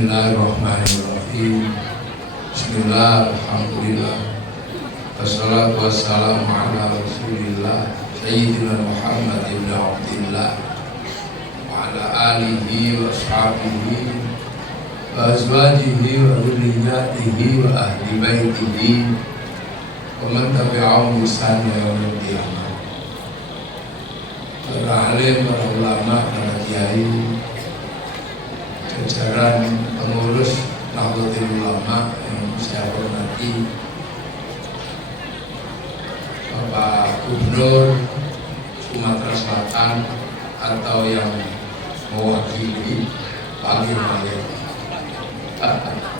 Bismillahirrahmanirrahim. Bismillah, alhamdulillah. Wassalatu wassalamu ala rasulillah Sayyidina Muhammad ibn Abdillah wa ala alihi wa ashabihi wa azwajihi wa dhurriyyatihi wa ahli baitihi wa man tabi'ahum bi ihsan ila yaumil qiyamah. Para alim, para ulama, para kiai, jajaran pengurus Nahdlatul Ulama yang saya hormati, Bapak Gubernur Sumatera Selatan atau yang mewakili panggil-panggil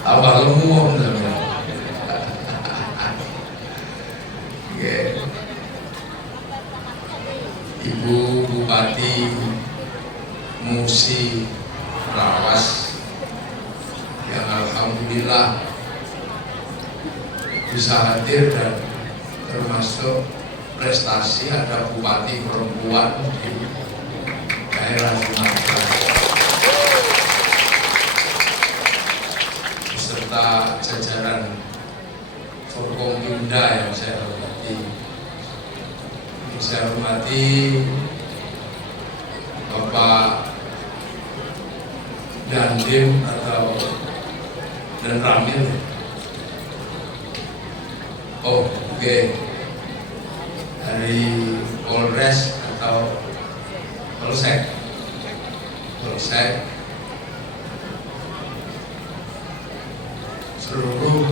abah lumum Ibu Bupati Musi Rawas yang alhamdulillah bisa hadir dan termasuk prestasi ada bupati perempuan di daerah Sumatera beserta jajaran Forkompimda yang saya hormati. Saya hormati Bapak Dandim atau Dan Ramil. Oke. Dari Polres atau Polsek. Seluruh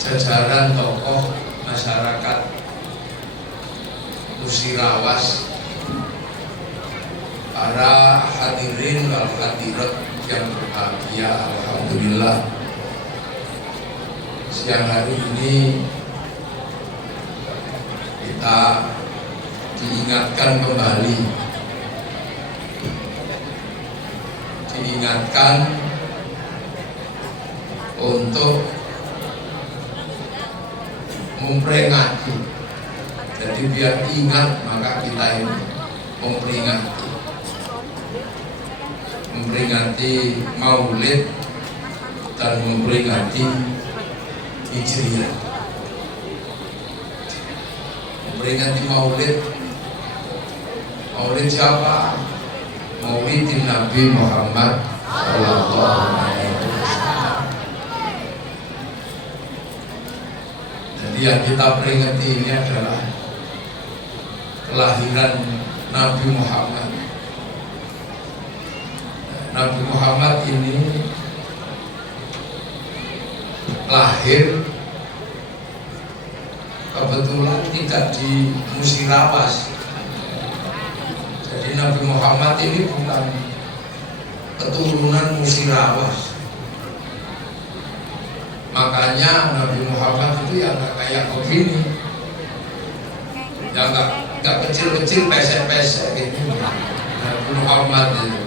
jajaran tokoh masyarakat Musirawas, para hadirin wal hadirat yang berbahagia, alhamdulillah siang hari ini kita diingatkan kembali, untuk memperingati. Jadi biar ingat maka kita ini memperingati Maulid dan memperingati Hijriah. Memperingati Maulid siapa? Maulid Nabi Muhammad Sallallahu Alaihi Wasallam. Jadi yang kita peringati ini adalah kelahiran Nabi Muhammad. Nabi Muhammad ini lahir kebetulan tidak di Musirawas. Jadi Nabi Muhammad ini bukan keturunan Musirawas. Makanya Nabi Muhammad itu yang kayak begini, yang nggak kecil-kecil, pesek-pesek gitu. Nabi Muhammad itu.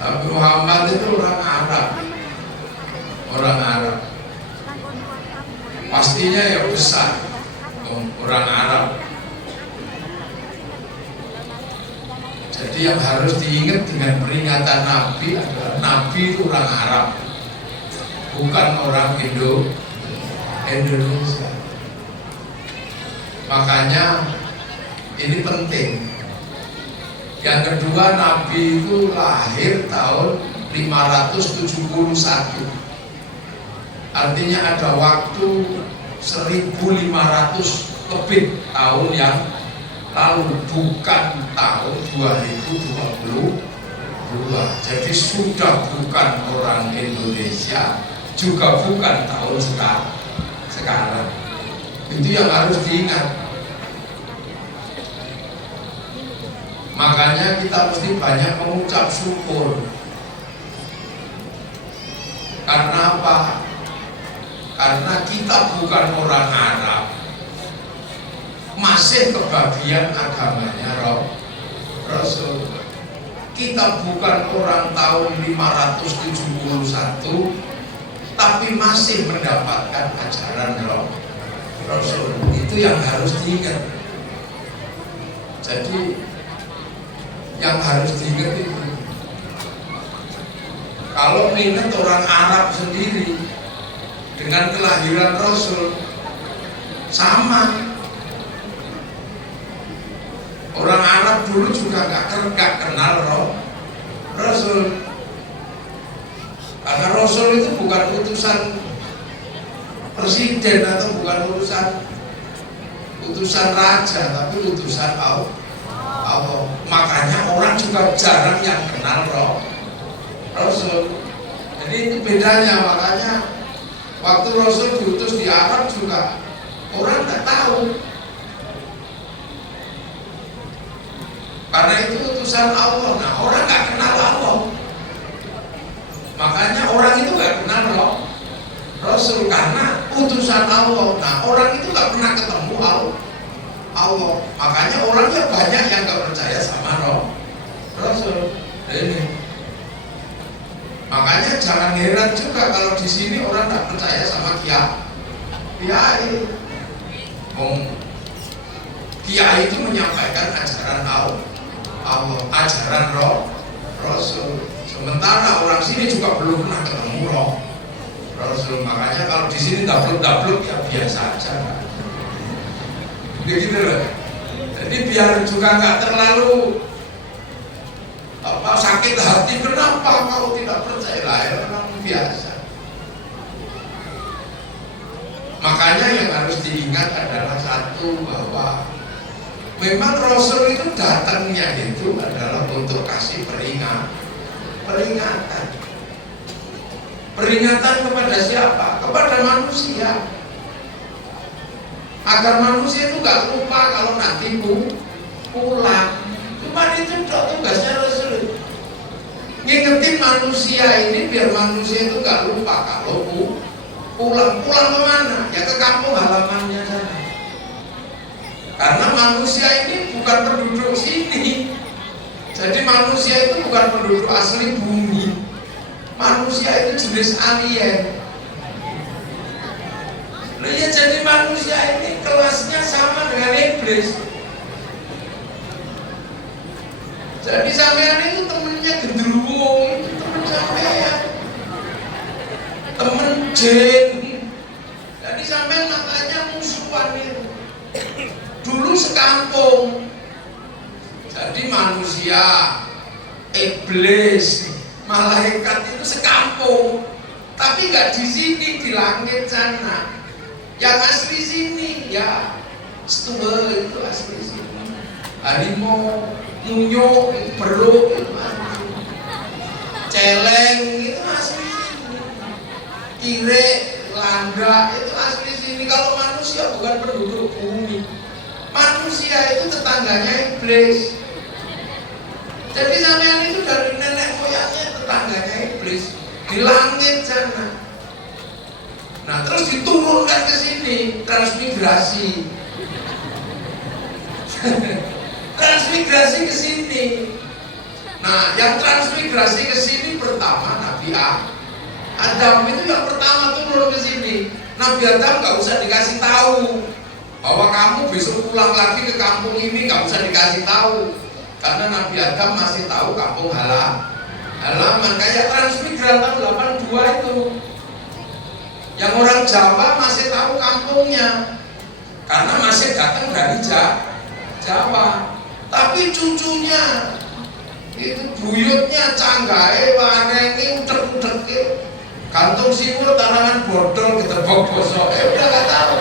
Nabi Muhammad itu orang Arab. Pastinya ya besar, orang Arab. Jadi yang harus diingat dengan peringatan Nabi adalah Nabi itu orang Arab, bukan orang Indonesia. Makanya ini penting. Yang kedua, Nabi itu lahir tahun 571. Artinya ada waktu 1500 lebih tahun yang lalu, bukan tahun 2022. Jadi sudah bukan orang Indonesia, juga bukan tahun sekarang. Itu yang harus diingat. Makanya kita mesti banyak mengucap syukur. Karena apa? Karena kita bukan orang Arab, masih kebagian agamanya Rasul. Kita bukan orang tahun 571, tapi masih mendapatkan ajaran Rasul. Itu yang harus diingat. Jadi yang harus diingat itu Kalau minat orang Arab sendiri dengan kelahiran Rasul sama. Orang Arab dulu juga nggak kenal Rasul. Karena Rasul itu bukan utusan presiden atau bukan utusan raja, tapi utusan Allah. Makanya orang juga jarang yang kenal Rasul. Jadi itu bedanya. Makanya waktu Rasul diutus di Arab juga orang nggak tahu. Karena itu utusan Allah. Nah, orang nggak kenal Allah. Makanya orang itu nggak kenal Rasul karena utusan Allah. Nah, orang itu nggak pernah ketemu Allah. Makanya orangnya banyak yang nggak percaya sama Rasul. Ini. Makanya jangan heran juga kalau di sini orang nggak percaya sama kiai. Kiai itu menyampaikan ajaran Allah, ajaran Rasul. Sementara orang sini juga belum pernah ketemu Rasul. Makanya kalau di sini dablek ya biasa aja. Begitu loh. Jadi biar juga nggak terlalu sakit hati. Kenapa kau tidak percaya? Lah ya memang biasa. Makanya yang harus diingat adalah satu, bahwa memang Rasul itu datangnya itu adalah untuk kasih peringatan. Peringatan kepada siapa? Kepada manusia. Agar manusia itu gak lupa kalau nanti pulang. Cuma itu tugasnya Rasul. Ngingetin manusia ini biar manusia itu gak lupa kalau pulang kemana? Ya ke kampung halamannya sana. Karena manusia ini bukan penduduk sini. Jadi manusia itu bukan penduduk asli bumi. Manusia itu jenis alien. Loh ya, jadi manusia ini kelasnya sama dengan iblis. Jadi sampean itu temennya genderuwo, itu temen sampean. Temen jin. Jadi sampean makanya musuhan itu. Dulu sekampung. Jadi manusia, iblis, malaikat itu sekampung. Tapi nggak di sini, di langit sana. Yang asli sini ya setua itu asli sini. Harimau, nyunyuk, beruk itu asli. Celeng itu asli sini. Kire, landa itu asli sini. Kalau manusia bukan penduduk bumi. Manusia itu tetangganya iblis. Jadi sampean itu dari nenek moyangnya tetangganya iblis di langit sana. Nah, terus diturunkan ke sini, transmigrasi. Transmigrasi ke sini. Nah, yang transmigrasi ke sini pertama Nabi Adam itu yang pertama turun ke sini. Nabi Adam nggak usah dikasih tahu bahwa kamu besok pulang lagi ke kampung ini, nggak usah dikasih tahu. Karena Nabi Adam masih tahu kampung halaman. Kayak transmigran tahun 82 itu. Yang orang Jawa masih tahu kampungnya karena masih datang dari Jawa. Tapi cucunya itu buyutnya canggahe, warengi, udek-udek, gantung siwur, tanaman bodol, ketebok bosok. Udah gak tahu.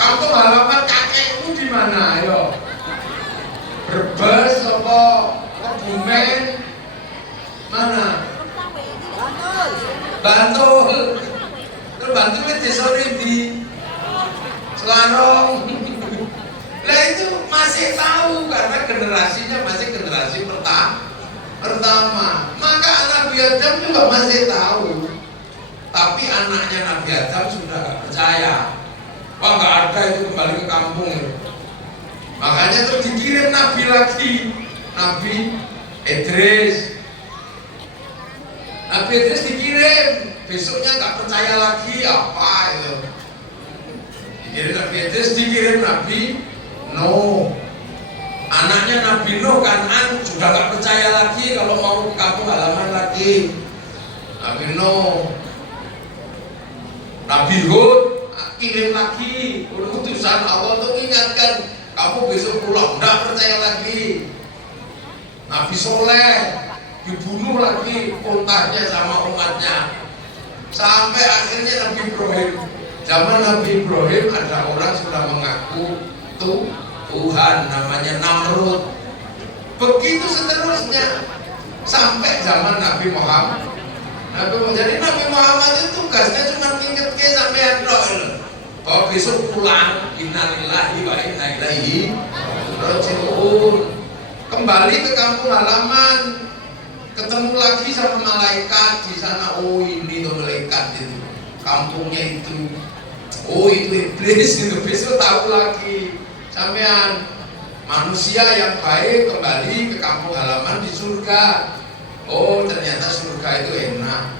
Kampung halaman kakekmu di mana? Ayo. Brebes apa? Kebumen? Mana? Bantul. Terus Bantul itu desa di Selarong. Lah itu masih tahu karena generasinya masih generasi pertama. Maka Nabi Adam juga masih tahu. Tapi anaknya Nabi Adam sudah gak percaya. Wah, gak ada itu kembali ke kampung. Makanya terus dikirim Nabi lagi, Nabi Idris. Nabi Idris dikirim, besoknya nggak percaya lagi apa itu. Dikirim Nabi Idris, dikirim Nabi Nuh. Anaknya Nabi Nuh Kan'an sudah nggak percaya lagi kalau mau ke kampung halaman lagi. lagi. Nabi Nuh, Nabi Hud kirim lagi utusan Allah untuk ingatkan kamu besok pulang, tidak percaya lagi. Nabi Soleh dibunuh lagi untahnya sama umatnya, sampai akhirnya Nabi Ibrahim. Zaman Nabi Ibrahim ada orang sudah mengaku Tuhan, namanya Namrud. Begitu seterusnya sampai zaman Nabi Muhammad. Jadi Nabi Muhammad itu tugasnya cuma nginget ke sampean tok lho. Bahwa besok pulang, innalillahi wa inna ilaihi raji'un. Kembali ke kampung halaman, ketemu lagi sama malaikat di sana. Oh, ini tuh malaikat itu, kampungnya itu. Oh, itu iblis itu. Besok tahu lagi sampean manusia yang baik kembali ke kampung halaman di surga. Oh, ternyata surga itu enak.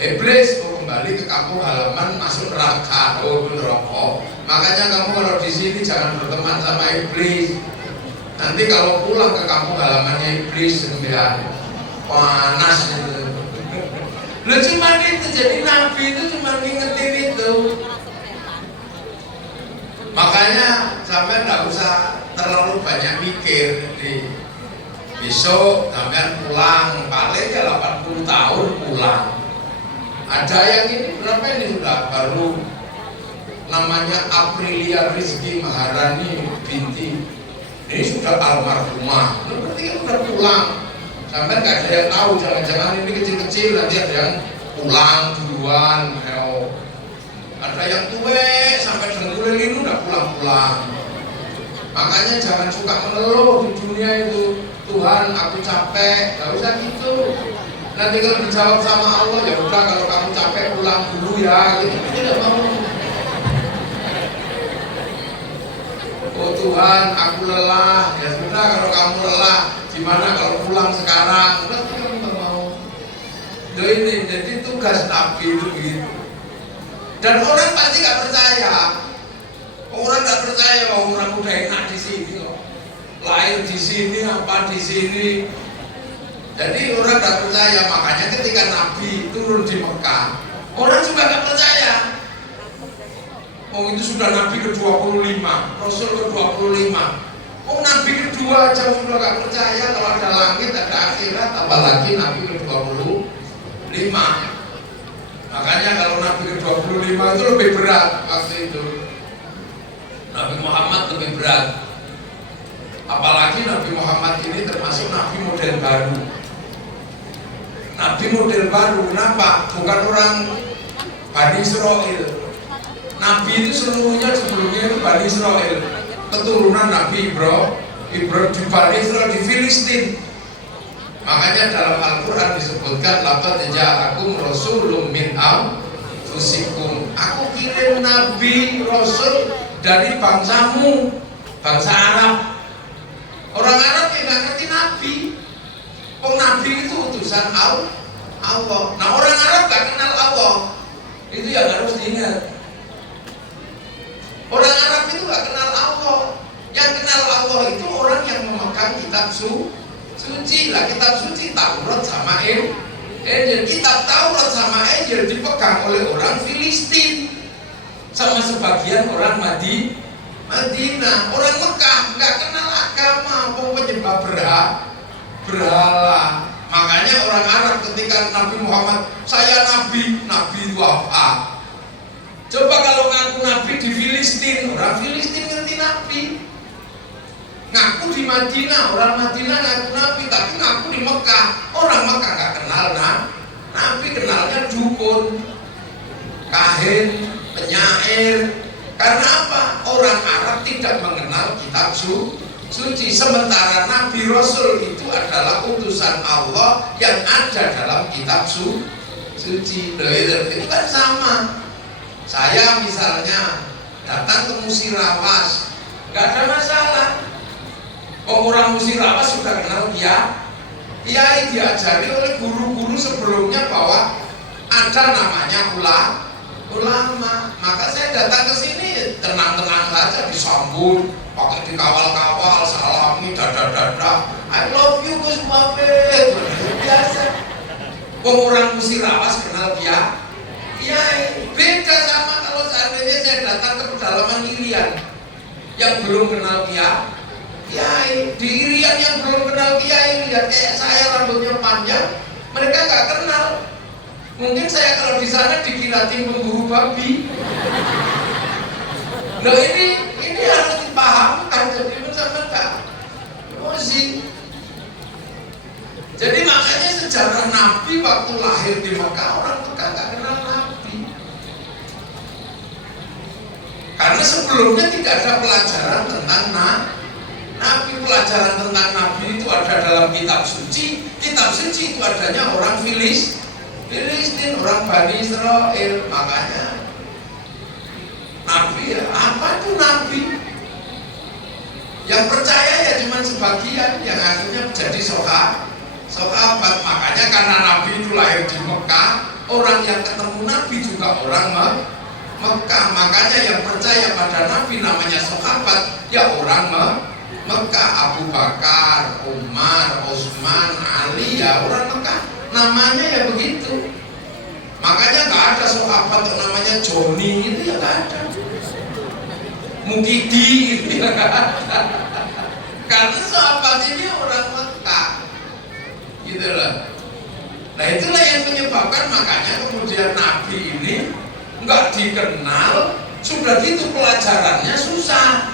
Iblis mau kembali ke kampung halaman masuk neraka. Oh, itu neraka. Makanya kamu kalau di sini jangan berteman sama iblis. Nanti kalau pulang ke kampung halamannya iblis sembilan panas itu. Lu cuma itu, jadi Nabi itu cuma ngingetin itu. Makanya sampai nggak usah terlalu banyak mikir. Jadi besok sampean pulang, paling ya 80 tahun pulang. Ada yang ini berapa ini sudah baru, namanya Aprilia Rizky Maharani binti. Ini sudah almarhumah. Berarti kan sudah pulang. Sampean nggak ada yang tahu, jangan-jangan ini kecil-kecil nanti ada yang pulang duluan. Ada yang tua sampai dengkulin ini udah pulang-pulang. Makanya jangan suka mengeluh di dunia itu. Tuhan, aku capek, gak usah gitu. Nanti kalau dijawab sama Allah, ya udah kalau kamu capek pulang dulu ya. Gitu. Tidak mau. Oh Tuhan, aku lelah. Ya sudah kalau kamu lelah, gimana kalau pulang sekarang? Udah kamu nggak mau. Ini jadi tugas Nabi itu gitu. Dan orang pasti nggak percaya. Orang nggak percaya bahwa orang udah enak di sini loh. Lahir di sini, apa di sini. Jadi orang nggak percaya. Makanya ketika Nabi turun di Mekah, orang juga nggak percaya. Oh itu sudah Nabi ke-25, Rasul ke-25. Oh Nabi kedua aja sudah nggak percaya kalau ada langit, ada akhirat, apalagi Nabi ke-25. Makanya kalau Nabi ke-25 itu lebih berat waktu itu. Nabi Muhammad lebih berat. Apalagi Nabi Muhammad ini termasuk Nabi model baru. Nabi model baru, kenapa? Bukan orang Bani Israel. Nabi itu seluruhnya sebelumnya itu Bani Israel. Keturunan Nabi Ibrahim di Bani Israel di Filistin. Makanya dalam Al-Quran disebutkan laqad ja'akum rasulun min anfusikum. Aku kirim Nabi Rasul dari bangsamu, bangsa Arab. Orang Arab yang nggak ngerti Nabi. Oh Nabi itu utusan Allah. Nah orang Arab nggak kenal Allah. Itu yang harus diingat. Orang Arab itu nggak kenal Allah. Yang kenal Allah itu orang yang memegang kitab suci lah. Kitab suci Taurat sama Injil. Kitab Taurat sama Injil dipegang oleh orang Filistin sama sebagian orang Madinah. Orang Mekah nggak kenal agama, penyembah berhala. Makanya orang Arab ketika Nabi Muhammad, saya Nabi itu apa? Coba kalau ngaku Nabi di Filistin, orang Filistin ngerti Nabi. Ngaku di Madinah, orang Madinah ngaku Nabi, tapi ngaku di Mekah, orang Mekah nggak kenal Nabi, kenalnya dukun, kahin, penyair. Karena apa? Orang Arab tidak mengenal kitab suci. Sementara Nabi Rasul itu adalah utusan Allah yang ada dalam kitab suci. Itu kan sama. Saya misalnya datang ke Musirawas, nggak ada masalah. Orang Musirawas sudah kenal kiai, diajari oleh guru-guru sebelumnya bahwa ada namanya ulama. Maka saya datang ke sini tenang-tenang saja, disambut, pakai dikawal-kawal, salami, dada-dada. I love you Gus Muhammad, biasa. Orang Musirawas kenal dia. Kiai. Beda sama kalau seandainya saya datang ke pedalaman Irian yang belum kenal Kiai. Di Irian yang belum kenal Kiai, lihat kayak saya rambutnya panjang, mereka nggak kenal. Mungkin saya kalau di sana dikiratin pemburu babi. Nah ini harus dipahamkan, jadi mereka sih. Jadi makanya sejarah Nabi waktu lahir di Mekah, orang Mekah nggak kenal Nabi. Karena sebelumnya tidak ada pelajaran tentang Nabi. Pelajaran tentang Nabi itu ada dalam kitab suci. Kitab suci itu adanya orang Filistin, orang Bani Israel. Makanya Nabi ya, apa itu Nabi? Yang percaya ya cuma sebagian, yang akhirnya menjadi sahabat. Makanya karena Nabi itu lahir di Mekah, orang yang ketemu Nabi juga orang Mekah. Makanya yang percaya pada Nabi namanya sahabat, ya orang Mekah. Abu Bakar, Umar, Utsman, Ali, ya orang Mekah. Namanya ya begitu. Makanya nggak ada sahabat yang namanya Joni, itu ya nggak ada. Mukidi itu ya nggak ada. Karena sahabat ini orang Mekah. Gitu loh. Nah itulah yang menyebabkan makanya kemudian Nabi ini nggak dikenal. Sudah gitu pelajarannya susah.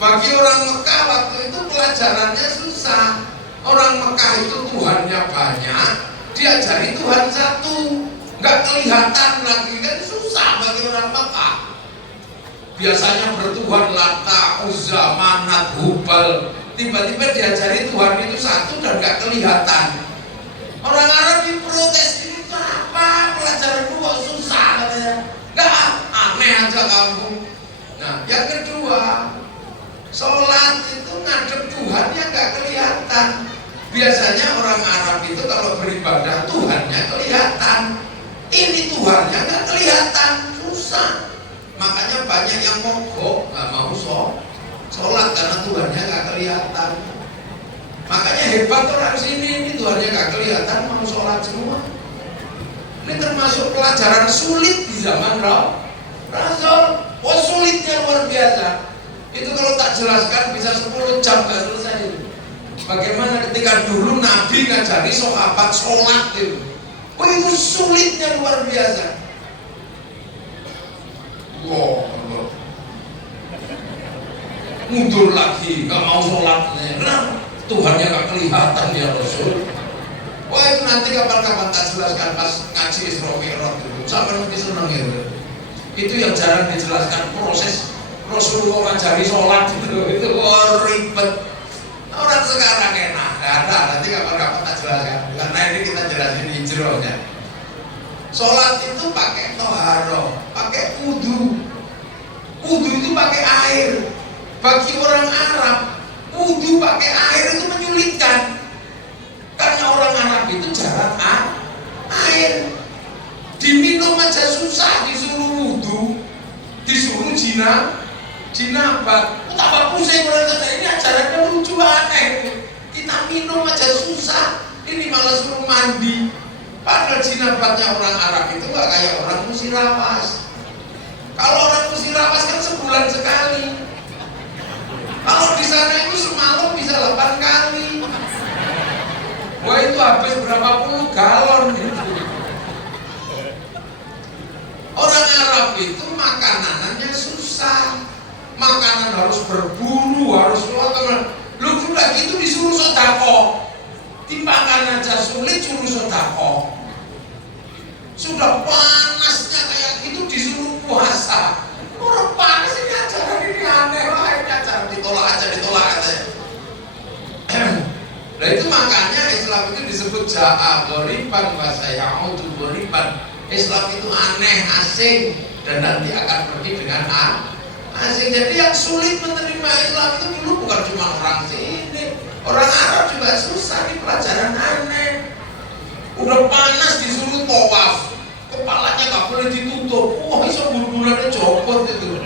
Bagi orang Mekah waktu itu pelajarannya susah. Orang Mekah itu Tuhannya banyak, diajari Tuhan satu, nggak kelihatan lagi, kan susah bagi orang Mekah. Biasanya bertuhan Lata, Uzza, Manat, Hubal, tiba-tiba diajari Tuhan itu satu dan nggak kelihatan. Orang Arab diprotes, ini apa pelajaran dua susah katanya, nggak aneh aja kamu. Nah yang kedua, sholat itu ngadep Tuhan yang nggak kelihatan. Biasanya orang Arab itu kalau beribadah Tuhannya kelihatan, ini Tuhannya nggak kelihatan, susah. Makanya banyak yang mogok nggak mau sholat karena Tuhannya nggak kelihatan. Makanya hebat orang sini, ini Tuhannya nggak kelihatan mau sholat semua. Ini termasuk pelajaran sulit di zaman Rasul. Oh sulitnya luar biasa. Itu kalau tak jelaskan bisa 10 jam nggak selesai itu. Bagaimana ketika dulu Nabi ngajari sahabat sholat itu. Oh itu sulitnya luar biasa. Wow, mundur lagi, nggak mau sholatnya. Nah, Tuhannya nggak kelihatan ya Rasul. Wah itu nanti kapan-kapan tak jelaskan pas ngaji Isra Mi'raj itu. Sampai nanti senang ya. Itu yang jarang dijelaskan proses Rasulullah ngajari sholat itu ribet. Orang sekarang enak, ada nanti kapan-kapan tak jelaskan. Karena ini kita jelasin hijrahnya. Sholat itu pakai toharo, pakai wudu. Wudu itu pakai air. Bagi orang Arab, wudu pakai air itu menyulitkan. Karena orang Arab itu jarang air. Diminum aja susah, disuruh wudu, disuruh jinabat. Tambah pusing orang kata ini ajarannya lucu aneh. Kita minum aja susah, ini malah suruh mandi. Padahal jinabatnya orang Arab itu nggak kayak orang Musirawas. Kalau orang Musirawas kan sebulan sekali. Kalau di sana itu semalam bisa 8 kali. Wah itu habis berapa puluh galon itu. Orang Arab itu makanannya susah. Makanan harus berburu, harus keluar. Lu sudah gitu disuruh sedekah. Timbangan aja sulit suruh sedekah. Sudah panasnya kayak gitu disuruh puasa. Orang panas ini ajaran ini aneh lah, ini ajaran ditolak aja. Nah itu makanya Islam itu disebut ja'a ghoriban wa sayaudu ghoriban. Islam itu aneh, asing dan nanti akan pergi dengan asing. Jadi yang sulit menerima Islam itu dulu bukan cuma orang sini, orang Arab juga susah, ini pelajaran aneh. Udah panas disuruh tawaf, kepalanya nggak boleh ditutup. Wah iso bulu-bulunya copot itu.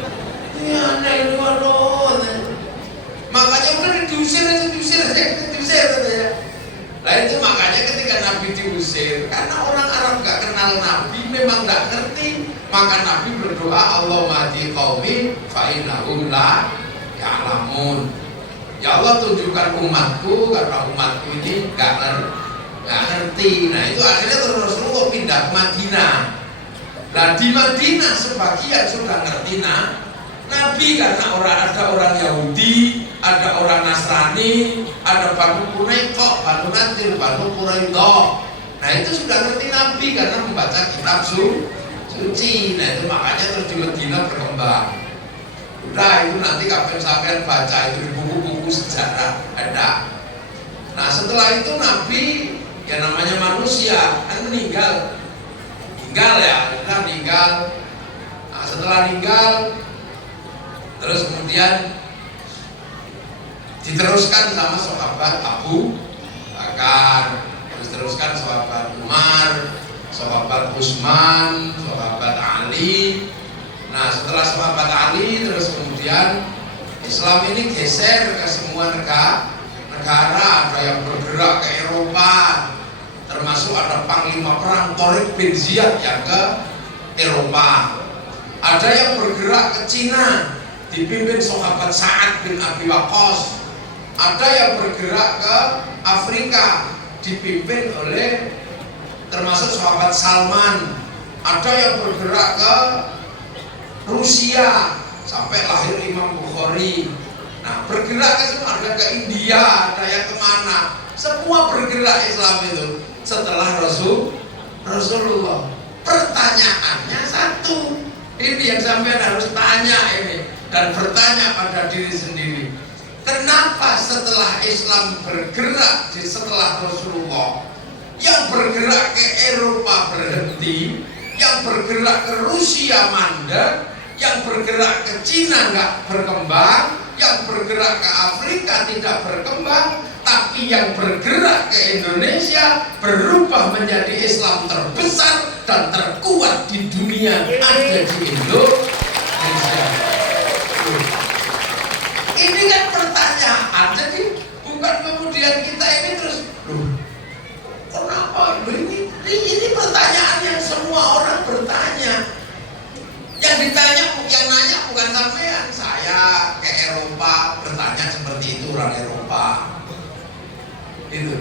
Ini aneh, waduh. Makanya udah diusir aja. Nah Nah itu makanya ketika Nabi diusir, karena orang Arab gak kenal Nabi, memang gak ngerti, maka Nabi berdoa, Allahumma hdi qaumi fa innahum la ya'lamun. Ya Allah tunjukkan umatku, karena umatku ini gak ngerti. Nah itu akhirnya terus Rasulullah pindah ke Madinah. Nah di Madinah sebagian sudah ngerti Nabi, karena ada orang Yahudi, ada orang Nasrani, ada Banu Quraiqah, Banu Nadir, Banu Quraidah. Nah itu sudah ngerti Nabi karena membaca kitab suci. Nah itu makanya terus di Madinah berkembang. Udah itu nanti kapan sampean baca itu di buku-buku sejarah ada. Nah setelah itu Nabi, ya namanya manusia kan meninggal ya, meninggal. Nah setelah meninggal, terus kemudian diteruskan sama sahabat Abu Bakar, terus teruskan sahabat Umar, sahabat Utsman, sahabat Ali. Nah setelah sahabat Ali, terus kemudian Islam ini geser ke semua negara. Ada yang bergerak ke Eropa, termasuk ada panglima perang Tariq bin Ziyad yang ke Eropa. Ada yang bergerak ke Cina, dipimpin sahabat Sa'ad bin Abi Waqqas. Ada yang bergerak ke Afrika, dipimpin oleh termasuk sahabat Salman. Ada yang bergerak ke Rusia, sampai lahir Imam Bukhari. Nah bergerak ke semua, ada ke India, ada yang kemana. Semua bergerak Islam itu setelah Rasulullah. Pertanyaannya satu, ini yang sampai harus tanya ini, dan bertanya pada diri sendiri. Kenapa setelah Islam bergerak setelah Rasulullah, yang bergerak ke Eropa berhenti, yang bergerak ke Rusia mandek, yang bergerak ke Cina nggak berkembang, yang bergerak ke Afrika tidak berkembang, tapi yang bergerak ke Indonesia berubah menjadi Islam terbesar dan terkuat di dunia ada di Indonesia. Ini kan pertanyaan, jadi bukan kemudian kita ini terus, kenapa ini pertanyaan yang semua orang bertanya. Yang ditanya, yang nanya bukan sampean. Saya ke Eropa bertanya seperti itu orang Eropa.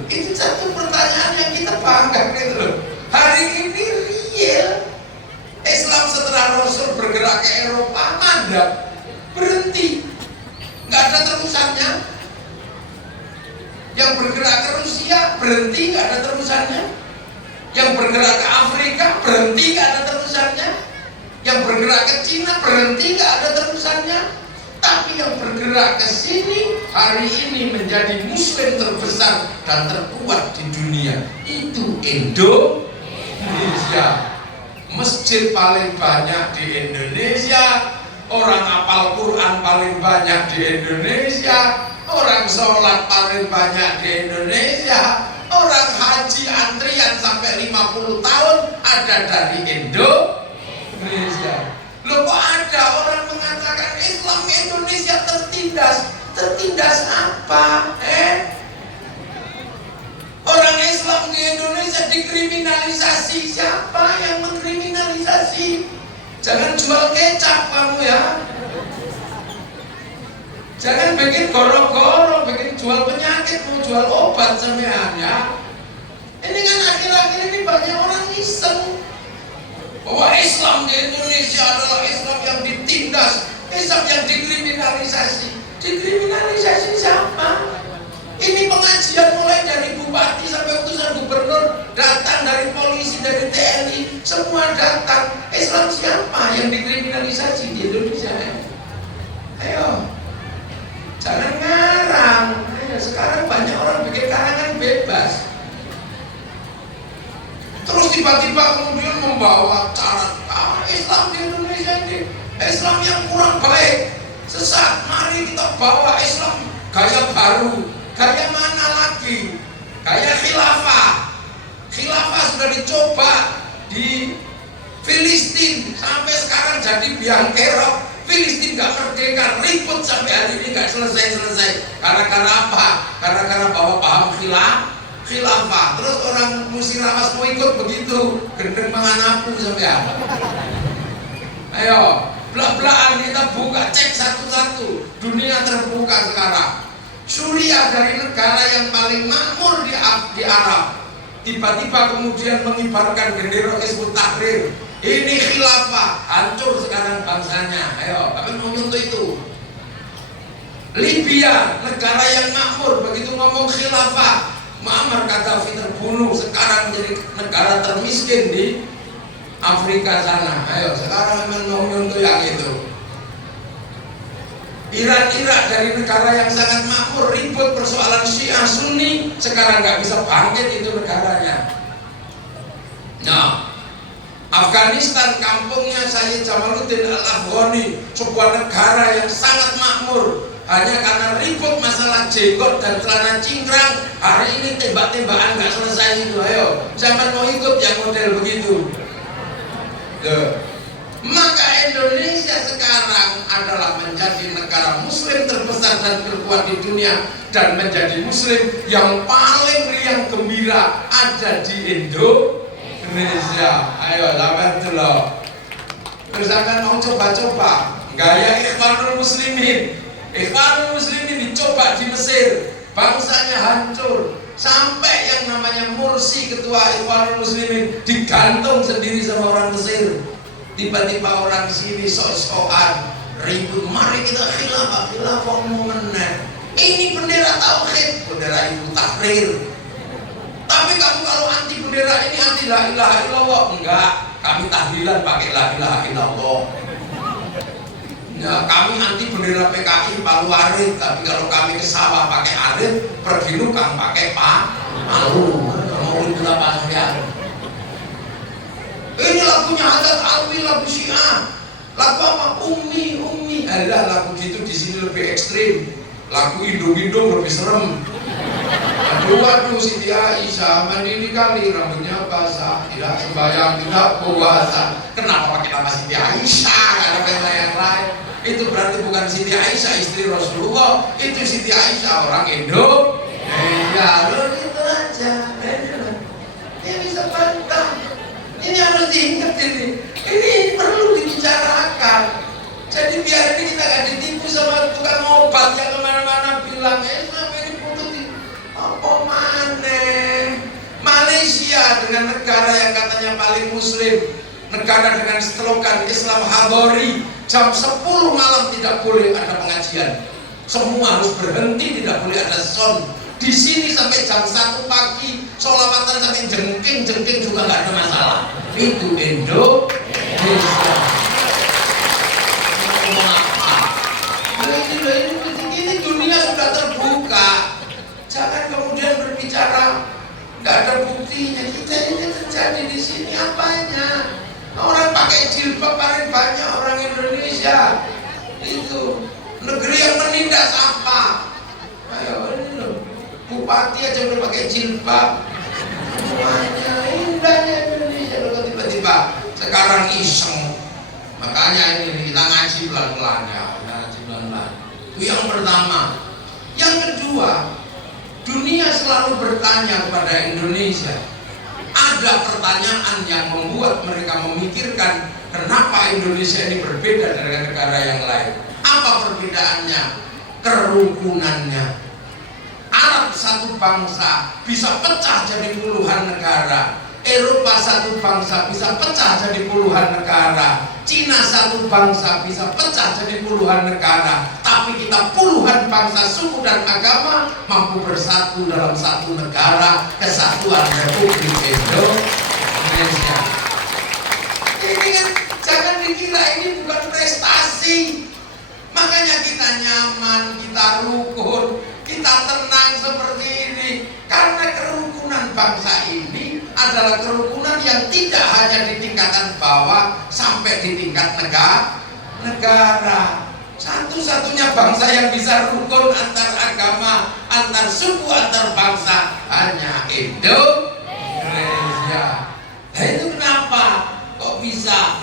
Itu satu pertanyaan yang kita bangga gitu loh. Hari ini real Islam setelah Rasul bergerak ke Eropa mandek, berhenti, nggak ada terusannya. Yang bergerak ke Rusia berhenti, nggak ada terusannya. Yang bergerak ke Afrika berhenti, nggak ada terusannya. Yang bergerak ke Cina berhenti, nggak ada terusannya. Tapi yang bergerak ke sini hari ini menjadi Muslim terbesar dan terkuat di dunia itu Indonesia. Masjid paling banyak di Indonesia, orang hafal Quran paling banyak di Indonesia, orang sholat paling banyak di Indonesia, orang haji antrian sampai 50 tahun ada dari Indonesia. Loh kok ada orang mengatakan Islam Indonesia tertindas? Tertindas apa? Orang Islam di Indonesia dikriminalisasi. Siapa yang mengkriminalisasi? Jangan jual kecap kamu ya. Jangan bikin goro-goro, bikin jual penyakit, mau jual obat sampean ya. Ini kan akhir-akhir ini banyak orang iseng bahwa Islam di Indonesia adalah Islam yang ditindas, Islam yang dikriminalisasi. Dikriminalisasi siapa? Ini pengajian mulai dari bupati sampai utusan gubernur, datang dari polisi, dari TNI, semua datang. Islam siapa yang dikriminalisasi di Indonesia? Ayo, jangan ngarang. Ayo, sekarang banyak orang bikin karangan bebas. Terus tiba-tiba kemudian membawa cara Islam di Indonesia ini Islam yang kurang baik, sesat. Mari kita bawa Islam gaya baru. Gaya mana lagi? Gaya khilafah. Khilafah sudah dicoba di Filistin sampai sekarang jadi biang kerok. Filistin gak merdeka, ribut sampai hari ini gak selesai-selesai. Karena apa? Karena bawa paham khilafah. Terus orang Musirawas mau ikut begitu, gendeng mangan aku sampean. Ayo, belak-belakan kita buka, cek satu-satu. Dunia terbuka sekarang. Suriah dari negara yang paling makmur di Arab, tiba-tiba kemudian mengibarkan bendera Hizbut Tahrir. Ini khilafah, hancur sekarang bangsanya. Ayo, kami mau nyuntuk itu. Libya, negara yang makmur, begitu ngomong khilafah, Muammar Gaddafi terbunuh, sekarang menjadi negara termiskin di Afrika sana. Ayo, sekarang memang mau nyuntuk yang itu. Irak dari negara yang sangat makmur, ribut persoalan Syiah Sunni, sekarang nggak bisa bangkit itu negaranya. Nah, Afghanistan, kampungnya Sayyid Jamaluddin Al-Afghani, sebuah negara yang sangat makmur, hanya karena ribut masalah jenggot dan celana cingkrang, hari ini tembak-tembakan nggak selesai itu. Ayo, jangan mau ikut yang model begitu. Maka Indonesia sekarang adalah menjadi negara muslim terbesar dan terkuat di dunia, dan menjadi muslim yang paling riang gembira ada di Indonesia. Ayo, sampai dulu. Terus akan mau coba-coba gaya Ikhwanul Muslimin. Ikhwanul Muslimin dicoba di Mesir, bangsanya hancur. Sampai yang namanya Mursi, ketua Ikhwanul Muslimin, digantung sendiri sama orang Mesir. Tiba-tiba orang sini sok-sokan ribut, mari kita khilafah mau menang. Ini bendera tauhid, bendera Hizbut Tahrir. Tapi kamu kalau anti bendera ini, anti la ilaha illallah. Enggak, kami tahlilan pakai la ilaha illallah. Ya, kami anti bendera PKI Palu Arit, tapi kalau kami ke sawah pakai arit, pergi lukang pakai palu. Mau berapa sampean? Ini lagunya Haddad Alwi, lagu Syiah. Lagu apa? Umi. Ada lagu gitu di sini lebih ekstrim. Lagu Indo lebih serem. Aduh, Siti Aisyah mandiri kali, rambutnya basah, tidak sembahyang, tidak puasa. Kenapa pakai nama Siti Aisyah? Gak ada yang lain. Itu berarti bukan Siti Aisyah istri Rasulullah, itu Siti Aisyah orang Indo. Ya, lo gitu aja. Dia bisa bantah. Ini harus diingat ini perlu dibicarakan. Jadi biar ini kita gak ditipu sama tukang obat yang kemana-mana bilang, selama ini putus apa maneh. Malaysia dengan negara yang katanya paling muslim, negara dengan slogan Islam Hadori, jam 10 malam tidak boleh ada pengajian, semua harus berhenti, tidak boleh ada sound. Di sini sampai jam 1 pagi, sholawatan sampai jengking juga nggak ada masalah. Itu Indonesia. Ini dunia sudah terbuka. Jangan kemudian berbicara nggak ada buktinya. Kita ini terjadi di sini apanya? Orang pakai jilbab paling banyak orang Indonesia. Itu negeri yang menindas apa? Ayo ini loh. Bupati aja udah pakai jilbab, semuanya indahnya Indonesia. Lalu tiba-tiba sekarang iseng. Makanya ini kita ngaji pelan-pelan ya, itu yang pertama. Yang kedua, dunia selalu bertanya kepada Indonesia. Ada pertanyaan yang membuat mereka memikirkan kenapa Indonesia ini berbeda dengan negara yang lain. Apa perbedaannya? Kerukunannya. Arab satu bangsa bisa pecah jadi puluhan negara. Eropa satu bangsa bisa pecah jadi puluhan negara. Cina satu bangsa bisa pecah jadi puluhan negara. Tapi kita puluhan bangsa, suku dan agama mampu bersatu dalam satu negara, Kesatuan Republik Indonesia. Ini kan jangan dikira ini bukan prestasi. Makanya kita nyaman, kita rukun, kita tenang seperti ini. Karena kerukunan bangsa ini adalah kerukunan yang tidak hanya di tingkatan bawah sampai di tingkat negara. Satu-satunya bangsa yang bisa rukun antar agama, antar suku, antar bangsa hanya Indonesia. Nah itu kenapa? Kok bisa?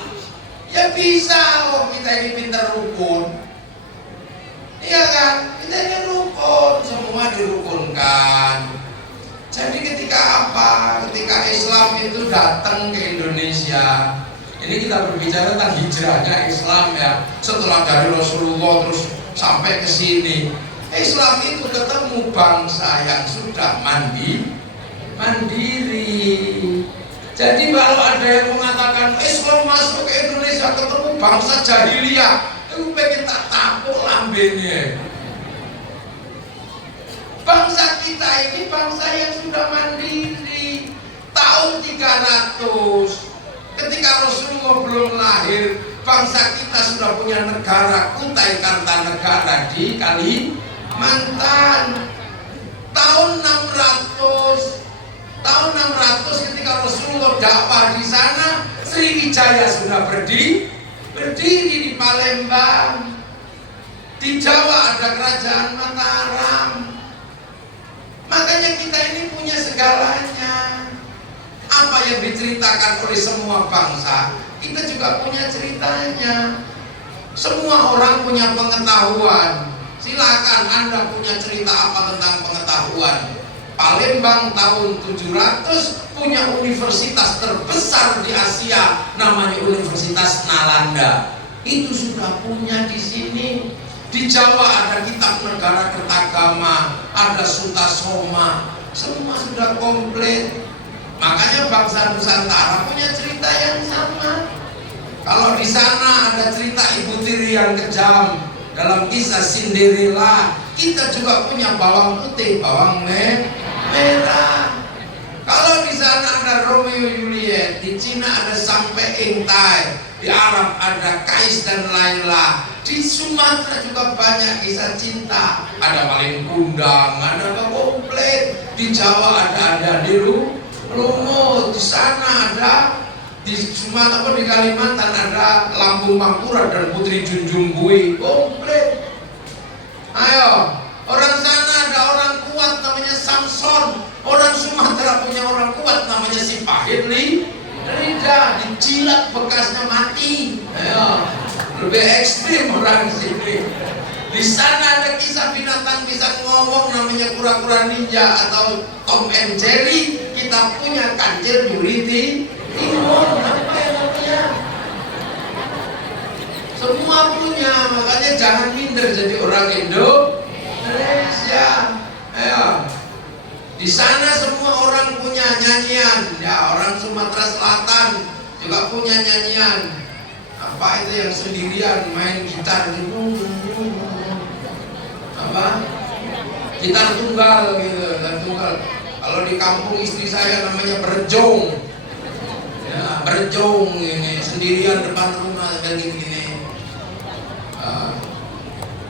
Ya bisa, oh kita ini pintar rukun. Iya kan? Kita ini rukun, semua dirukunkan. Jadi ketika apa? Ketika Islam itu datang ke Indonesia, ini kita berbicara tentang hijrahnya Islam ya. Setelah dari Rasulullah terus sampai ke sini, Islam itu ketemu bangsa yang sudah mandiri. Jadi kalau ada yang mengatakan Islam masuk ke Indonesia ketemu bangsa jahiliyah, itu pengen tak tapuk lambenya. Bangsa kita ini bangsa yang sudah mandiri. Tahun 300 ketika Rasulullah belum lahir, bangsa kita sudah punya negara, Kutai Kartanegara di Kalimantan. Tahun 600 ketika Rasulullah dakwah di sana, Sriwijaya sudah berdiri di Palembang. Di Jawa ada kerajaan Mataram. Makanya kita ini punya segalanya. Apa yang diceritakan oleh semua bangsa, kita juga punya ceritanya. Semua orang punya pengetahuan. Silakan Anda punya cerita apa tentang pengetahuan. Palembang tahun 700 punya universitas terbesar di Asia, namanya Universitas Nalanda. Itu sudah punya di sini. Di Jawa ada kitab negara Kertagama, ada Sutasoma, semua sudah komplit. Makanya bangsa Nusantara punya cerita yang sama. Kalau di sana ada cerita Ibu Tiri yang kejam dalam kisah Cinderella, kita juga punya bawang putih, bawang merah. Kalau di sana ada Romeo Juliet, di Cina ada Sampai Ingtai, di Arab ada Kais dan Laila, di Sumatera juga banyak kisah cinta, ada Malin Kundang, ada komplit. Di Jawa ada di Lumut, di sana ada, di Sumatera atau di Kalimantan ada Lampung Mangkurat dan Putri Junjung Bui, komplit. Ayo, orang sana ada orang kuat namanya Samson, orang Sumatera punya orang kuat namanya si Pahit Rida, dijilat bekasnya mati. Ayo, lebih ekstrim orang sini. Di sana ada kisah binatang bisa ngomong namanya kura-kura ninja atau Tom and Jerry. Kita punya Kancil Yuriti Timun, apa yang namanya? Semua punya, makanya jangan minder jadi orang Indonesia. Ayo. Di sana semua orang punya nyanyian, ya orang Sumatera Selatan juga punya nyanyian. Apa itu yang sendirian main gitar gitu? Apa? Gitar tunggal gitu, gitar tunggal. Kalau di kampung istri saya namanya berjong. Ya, berjong ini sendirian depan rumah dan gini-gini.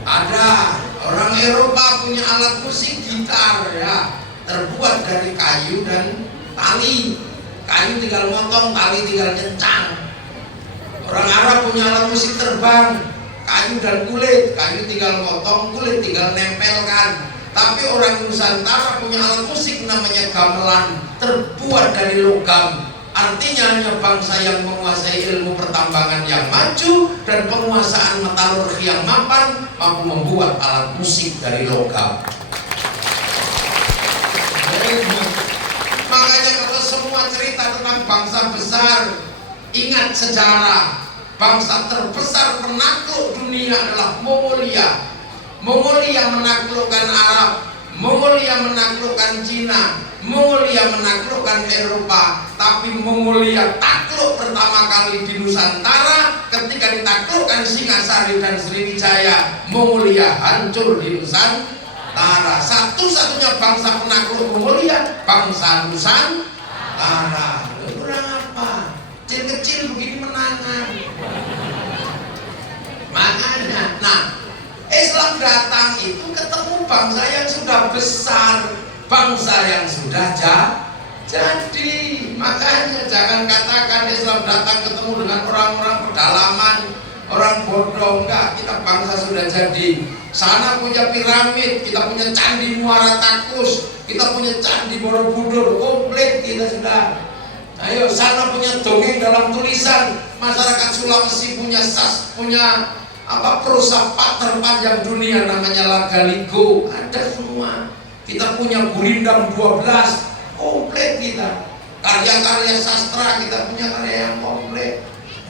Ada orang Eropa punya alat musik gitar ya, terbuat dari kayu dan tali. Kayu tinggal motong, tali tinggal kencang. Orang Arab punya alat musik terbang, kayu dan kulit. Kayu tinggal motong, kulit tinggal nempelkan. Tapi orang Nusantara punya alat musik namanya gamelan, terbuat dari logam. Artinya hanya bangsa yang menguasai ilmu pertambangan yang maju dan penguasaan metalurgi yang mapan mampu membuat alat musik dari logam. Makanya kalau semua cerita tentang bangsa besar, ingat sejarah. Bangsa terbesar penakluk dunia adalah Mongolia. Mongolia menaklukkan Arab, Mongolia menaklukkan Cina, Mongolia menaklukkan Eropa. Tapi Mongolia takluk pertama kali di Nusantara ketika ditaklukkan Singasari dan Sriwijaya. Mongolia hancur di Nusantara. Satu-satunya bangsa penakluk Mongolia, bangsa Nusantara. Kurang apa? Kecil-kecil begini menangan. Makanya, nah, Islam datang itu ketemu bangsa yang sudah besar, bangsa yang sudah jadi. Makanya jangan katakan Islam datang ketemu dengan orang-orang pedalaman, orang bodoh. Enggak, kita bangsa sudah jadi. Sana punya piramid, kita punya candi Muara Takus, kita punya candi Borobudur, komplit kita sudah. Ayo, sana punya dongeng dalam tulisan. Masyarakat Sulawesi punya punya prosa terpanjang dunia namanya Lagaligo, ada semua. Kita punya Gurindam 12, komplit kita. Karya-karya sastra kita punya karya yang komplit.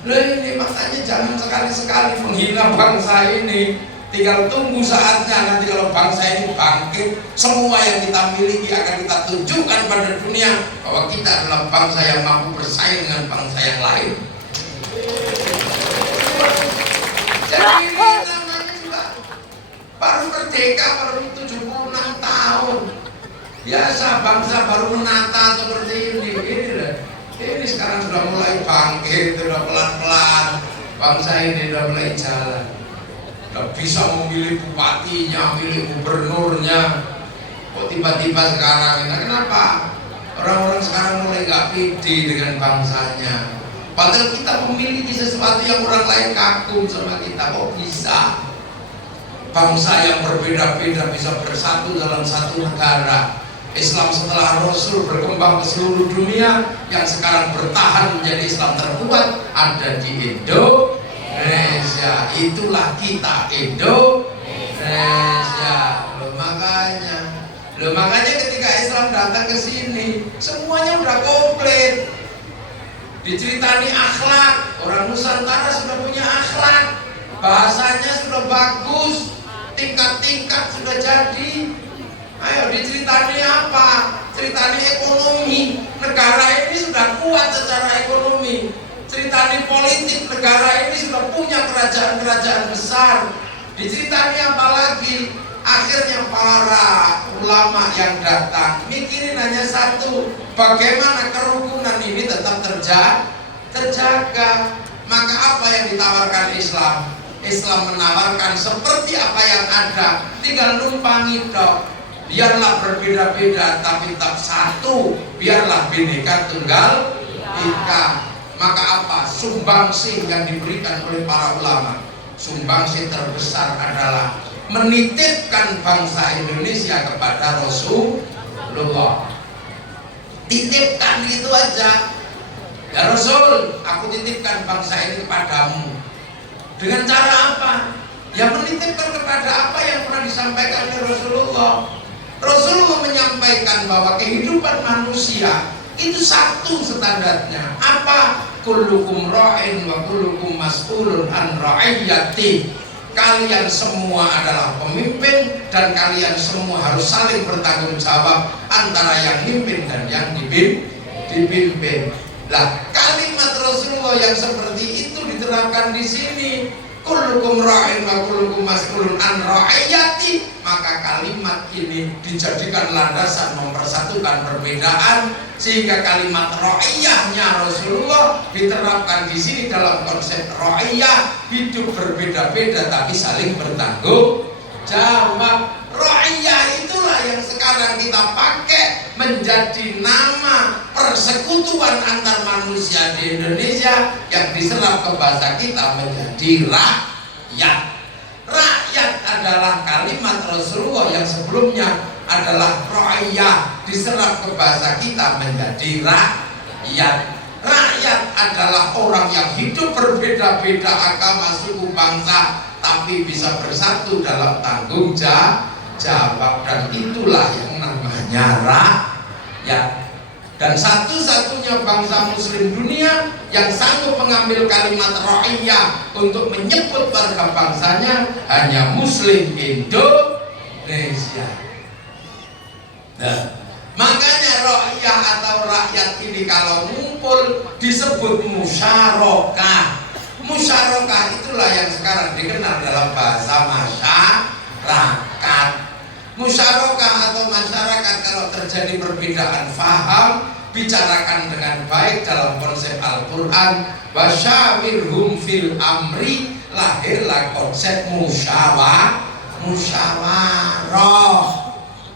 Lah ini makanya jangan sekali-sekali menghina bangsa ini. Tinggal tunggu saatnya nanti kalau bangsa ini bangkit, semua yang kita miliki akan kita tunjukkan pada dunia bahwa kita adalah bangsa yang mampu bersaing dengan bangsa yang lain. Jadi ini namanya juga baru merdeka, baru 76 tahun. Biasa bangsa baru menata seperti ini. Ini sekarang sudah mulai bangkit, sudah pelan-pelan. Bangsa ini sudah mulai jalan. Sudah bisa memilih bupatinya, memilih gubernurnya. Kok tiba-tiba sekarang? Nah, kenapa? Orang-orang sekarang mulai gak pede dengan bangsanya. Padahal kita memiliki sesuatu yang orang lain kagum sama kita. Kok bisa? Bangsa yang berbeda-beda bisa bersatu dalam satu negara. Islam setelah Rasul berkembang ke seluruh dunia, yang sekarang bertahan menjadi Islam terkuat ada di Indonesia. Itulah kita, Indonesia. Makanya ketika Islam datang ke sini, semuanya udah komplit. Diceritani akhlak, orang Nusantara sudah punya akhlak, bahasanya sudah bagus, tingkat-tingkat sudah jadi. Ayo diceritani apa? Ceritani ekonomi, negara ini sudah kuat secara ekonomi. Ceritani politik, negara ini sudah punya kerajaan-kerajaan besar. Diceritani apa lagi? Akhirnya para ulama yang datang mikirin hanya satu, bagaimana kerukunan ini tetap terjaga. Maka apa yang ditawarkan Islam? Islam menawarkan seperti apa yang ada, tinggal numpangi dok. Biarlah berbeda-beda tapi tetap satu, biarlah Bhinneka Tunggal Ika. Maka apa? Sumbangsih yang diberikan oleh para ulama, sumbangsih terbesar adalah menitipkan bangsa Indonesia kepada Rasulullah. Titipkan gitu aja. Ya Rasul, aku titipkan bangsa ini kepadamu. Dengan cara apa? Ya menitipkan kepada apa yang pernah disampaikan oleh Rasulullah. Rasulullah menyampaikan bahwa kehidupan manusia itu satu standarnya. Apa? Kullukum ra'in wa kullukum mas'ulun an ra'iyyati. Kalian semua adalah pemimpin dan kalian semua harus saling bertanggung jawab antara yang mimpin dan yang dipimpin. Lah, kalimat Rasulullah yang seperti itu diterapkan di sini. Kullukum ra'in wa kullukum mas'ulun an ra'iyyati. Maka kalimat ini dijadikan landasan mempersatukan perbedaan, sehingga kalimat ra'iyyahnya Rasulullah diterapkan di sini dalam konsep ra'iyyah, hidup berbeda-beda tapi saling bertanggung jawab. Ra'iyyah itulah yang sekarang kita pakai menjadi nama persekutuan antar manusia di Indonesia, yang diserap ke bahasa kita menjadi rakyat. Rakyat adalah kalimat Rasulullah yang sebelumnya adalah ra'iyyah, diserap ke bahasa kita menjadi rakyat. Rakyat adalah orang yang hidup berbeda-beda agama, suku, bangsa, tapi bisa bersatu dalam tanggung jawab. Dan itulah yang namanya rakyat. Dan satu-satunya bangsa muslim dunia yang sanggup mengambil kalimat ra'iyyah untuk menyebut warga bangsanya hanya muslim Indonesia. Nah, makanya ra'iyyah atau rakyat ini kalau ngumpul disebut musyarakah. Musyarakah itulah yang sekarang dikenal dalam bahasa masyarakat. Musyarakah atau masyarakat kalau terjadi perbedaan faham, bicarakan dengan baik dalam konsep Al-Quran. Wasyawirhum fil amri, lahirlah konsep musyawarah.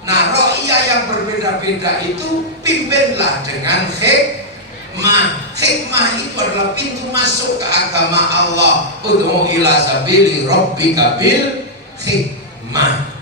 Nah, rakyat yang berbeda-beda itu pimpinlah dengan hikmah. Hikmah itu adalah pintu masuk ke agama Allah. Ud'u ila sabili rabbika bil hikmah.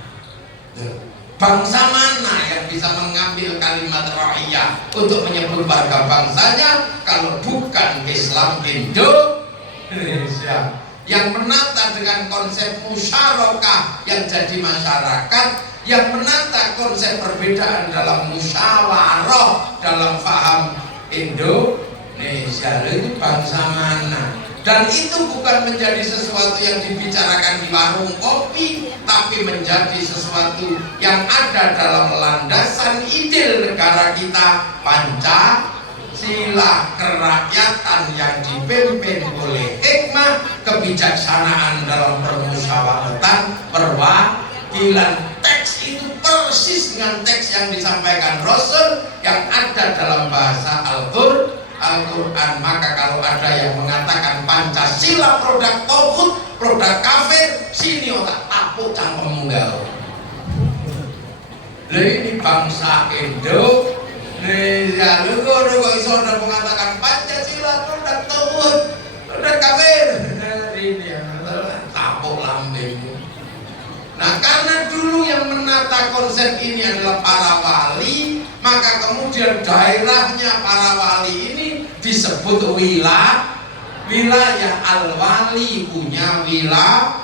Bangsa mana yang bisa mengambil kalimat ra'iyyah untuk menyebut warga bangsanya kalau bukan Islam Indonesia yang menata dengan konsep musyarakah yang jadi masyarakat, yang menata konsep perbedaan dalam musyawarah dalam faham Indonesia. Itu bangsa mana? Dan itu bukan menjadi sesuatu yang dibicarakan di warung kopi, tapi menjadi sesuatu yang ada dalam landasan ideal negara kita, Pancasila, kerakyatan yang dipimpin oleh hikmah, kebijaksanaan dalam permusyawaratan, perwakilan. Teks itu persis dengan teks yang disampaikan Rasul yang ada dalam bahasa Al-Qur'an. Maka kalau ada yang mengatakan Pancasila produk togut, produk kafir, sini otak tapuk cangkem gaul. Ini bangsa Indonesia. Lu kok iso ada mengatakan Pancasila produk togut, produk kafir. Ini tapuk lambemu. Nah, karena dulu yang menata konsep ini adalah para wali, maka kemudian daerahnya para wali ini disebut wilayah. Al-wali punya wilayah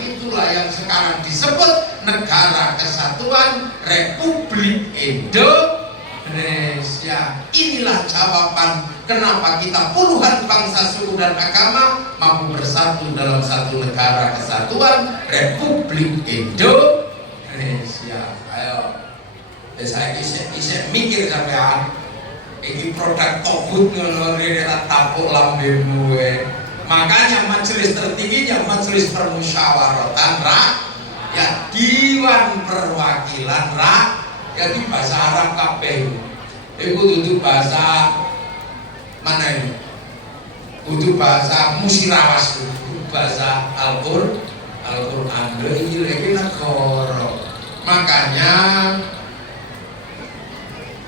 itulah yang sekarang disebut Negara Kesatuan Republik Indonesia. Inilah jawaban kenapa kita puluhan bangsa, suku dan agama mampu bersatu dalam satu negara kesatuan Republik Indonesia. Ayo, saya isek mikir sampean. Ini produk togut ngono rene tapuk lambemu. Makanya majelis tertingginya majelis permusyawaratan rakyat, Dewan Perwakilan Rakyat, di bahasa Arab kabeh. Iku dudu bahasa mana ini? Kudu bahasa musirawas, bahasa Al-Qur'an. Iki negara. Makanya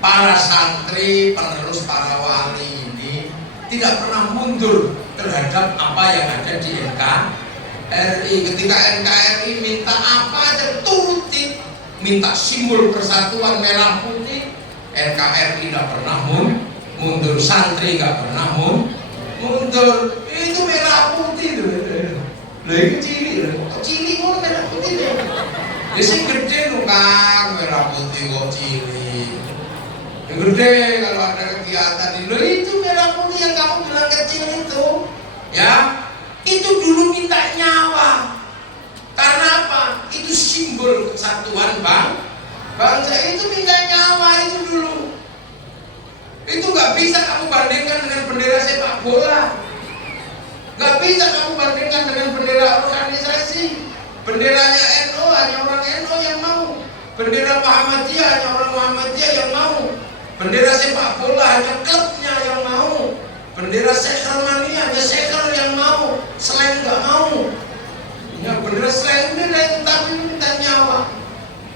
para santri penerus para wali ini tidak pernah mundur terhadap apa yang ada di NKRI. Ketika NKRI minta apa aja turutin, minta simbol persatuan merah putih, NKRI tidak pernah mundur, santri nggak pernah mundur. Itu merah putih loh. Itu cili kok merah putih deh. Ya sing gede loh Kang, merah putih kok cili. Gede kalau ada kegiatan itu merah putih yang kamu bilang kecil itu, ya itu dulu minta nyawa. Karena apa? Itu simbol kesatuan bangsa, itu minta nyawa itu dulu. Itu nggak bisa kamu bandingkan dengan bendera sepak bola, nggak bisa kamu bandingkan dengan bendera organisasi. Benderanya NU hanya orang NU yang mau, bendera Muhammadiyah hanya orang Muhammadiyah yang mau. Bendera sepak bola hanya klubnya yang mau. Bendera Sekhermania hanya Sekher yang mau. Selain nggak mau. Ya bendera selain itu tapi minta nyawa.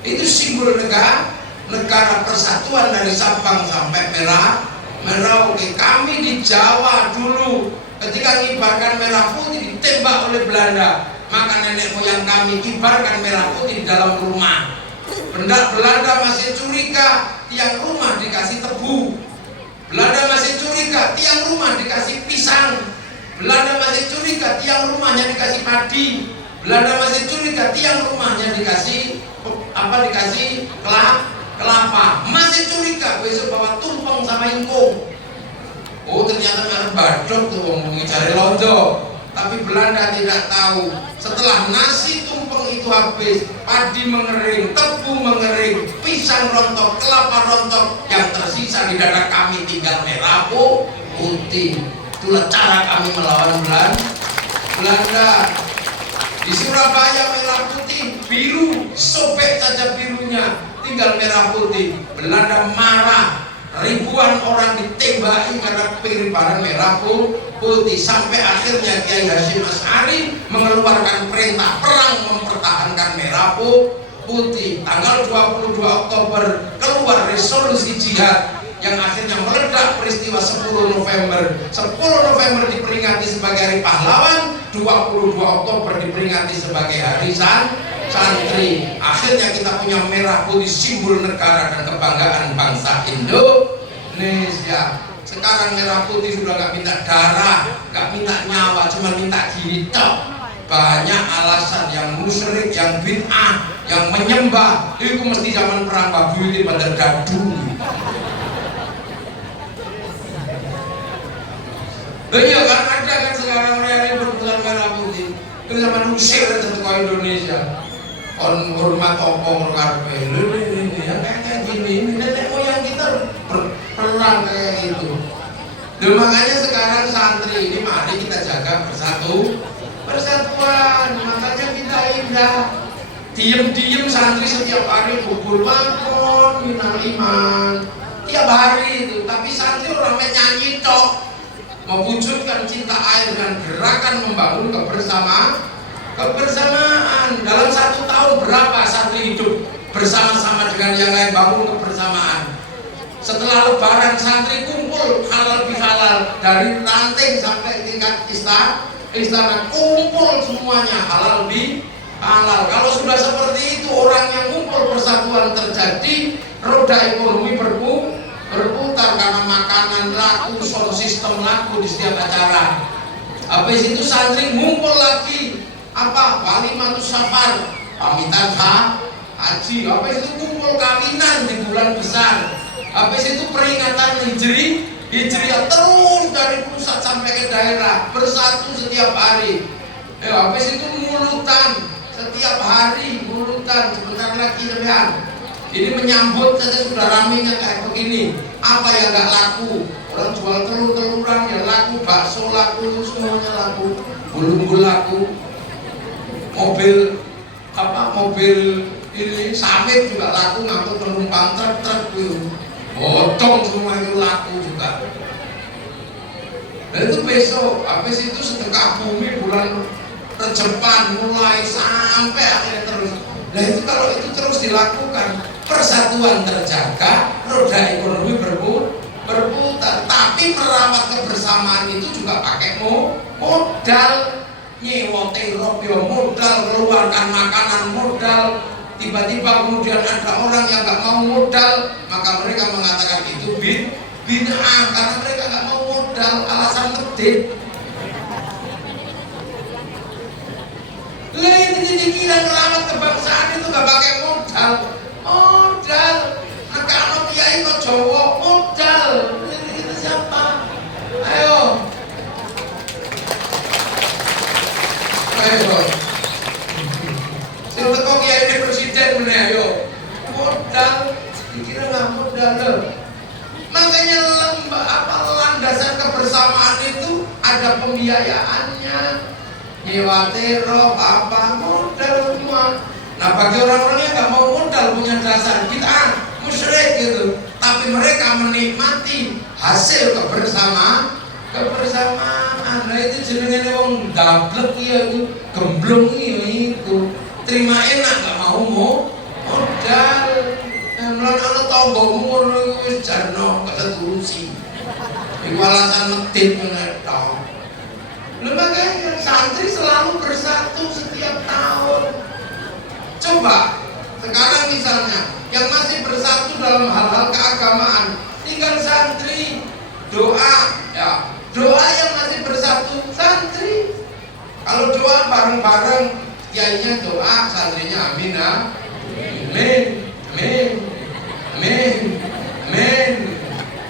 Itu simbol negara persatuan dari Sabang sampai Merauke. Kami di Jawa dulu ketika mengibarkan merah putih ditembak oleh Belanda, maka nenek moyang kami kibarkan merah putih di dalam rumah. Belanda masih curiga, tiang rumah dikasih tebu. Belanda masih curiga, tiang rumah dikasih pisang. Belanda masih curiga, tiang rumahnya dikasih padi. Belanda masih curiga, tiang rumahnya dikasih kelapa. Masih curiga, besok bawa tumpeng sama ingkung. Oh ternyata ngarep badok tuh wong cari lonjo. Tapi Belanda tidak tahu, setelah nasi tumpeng itu habis, padi mengering, tebu mengering, pisang rontok, kelapa rontok, yang tersisa di dada kami tinggal merah putih. Itulah cara kami melawan Belanda. Di Surabaya merah putih, biru, sobek saja birunya, tinggal merah putih. Belanda marah, ribuan orang ditembaki karena pengibaran merah putih, sampai akhirnya Kiai Hasyim Asy'ari mengeluarkan perintah perang mempertahankan merah putih. Tanggal 22 Oktober keluar resolusi jihad yang akhirnya meledak peristiwa 10 November. 10 November diperingati sebagai hari pahlawan, 22 Oktober diperingati sebagai hari santri. Akhirnya kita punya merah putih, simbol negara dan kebanggaan bangsa Indonesia. Sekarang merah putih sudah nggak minta darah, nggak minta nyawa, cuma minta gini tok. Banyak alasan yang musyrik, yang bid'ah, yang menyembah itu mesti zaman perang babu itu pada dadu. Iya kan ada kan sekarang ribut besar merah putih. Itu zaman usir satu ke Indonesia. On hormat opong karpe. Ya kayak gini, nenek moyang kita perang kayak gitu. Dan makanya sekarang santri ini mari kita jaga persatuan. Makanya kita indah. Diem santri setiap hari bubur makon, minal iman tiap hari itu. Tapi santri orang nyanyi tok, mewujudkan cinta air dan gerakan membangun kebersamaan. Dalam 1 tahun berapa santri hidup bersama-sama dengan yang lain bangun kebersamaan? Setelah lebaran santri kumpul halal bihalal dari ranting sampai tingkat istana kumpul semuanya halal bihalal. Kalau sudah seperti itu orang yang kumpul persatuan terjadi, roda ekonomi berputar karena makanan laku, sound system laku di setiap acara. Habis itu santri ngumpul lagi walimatus safar, pamitan haji. Habis itu kumpul kawinan di bulan besar. Habis itu peringatan hijriah terus dari pusat sampai ke daerah bersatu setiap hari. Habis itu mulutan setiap hari, mulutan sebentar lagi ya. Ini menyambut saja sudah ramenya kayak begini. Apa yang nggak laku? Orang jual telur-teluran ya laku, bakso laku, semuanya laku, bulu-bulu laku. Mobil ini samit juga laku, ngangkut penumpang truk itu, bodong semua itu laku juga. Dan itu besok, habis itu sedekah bumi bulan Rejepan mulai sampai akhirnya terus. Nah itu kalau itu terus dilakukan, persatuan terjaga, roda ekonomi berputar. Tapi merawat kebersamaan itu juga pakai modal. Nyewa terop ya modal, keluarkan makanan modal. Tiba-tiba kemudian ada orang yang nggak mau modal, maka mereka mengatakan itu bid'ah karena mereka nggak mau modal, alasan kedip. Lah itu dikira merawat kebangsaan itu nggak pakai modal. Nah kalau kiai kok Jawa modal, itu siapa? Ayo. Sing teko kiai ini presiden meneh ayo. Modal, dikira nggak modal loh. Makanya landasan kebersamaan itu ada pembiayaannya. Nyewa terop modal semua. Nah bagi orang-orang yang nggak mau modal punya dasar kita musyrik gitu. Tapi mereka menikmati hasil kebersamaan. Nah itu jenenge wong dablek ya itu, gemblong itu. Terima enak nggak mau modal. Mulane ana tanggamu ngono iku wis jarno keterusi. Iku alasan medit meneh tok. Makanya santri selalu bersatu setiap tahun. Coba sekarang misalnya yang masih bersatu dalam hal-hal keagamaan, tinggal santri doa ya. Doa yang masih bersatu santri. Kalau doa bareng-bareng, kiainya doa, santrinya amin ya. Amin.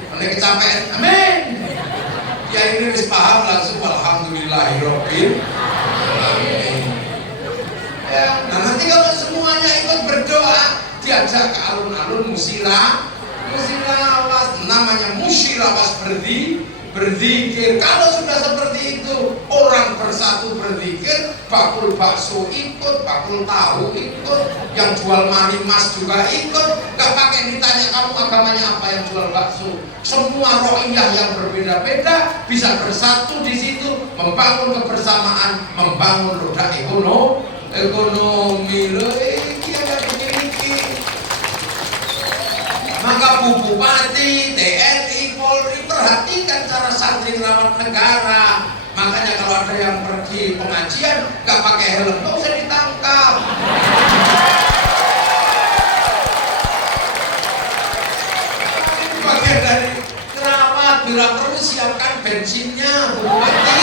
Oleh kecapean, amin. Kiai ini wis paham langsung alhamdulillahirabbil alamin. Ya, nah nanti kalau semuanya ikut berdoa, diajak ke alun-alun musirawas, namanya musirawas berzikir. Kalau sudah seperti itu, orang bersatu berzikir, bakul bakso ikut, bakul tahu ikut, yang jual marimas juga ikut. Gak pakai ditanya kamu agamanya apa yang jual bakso. Semua ro'iyah yang berbeda-beda bisa bersatu di situ, membangun kebersamaan, membangun roda ekonomi. Maka Bu Bupati, TNI, Polri perhatikan cara santri merawat negara. Makanya kalau ada yang pergi pengajian gak pakai helm, gak usah ditangkap. Bagian dari kenapa bila perlu siapkan bensinnya Bu Bupati.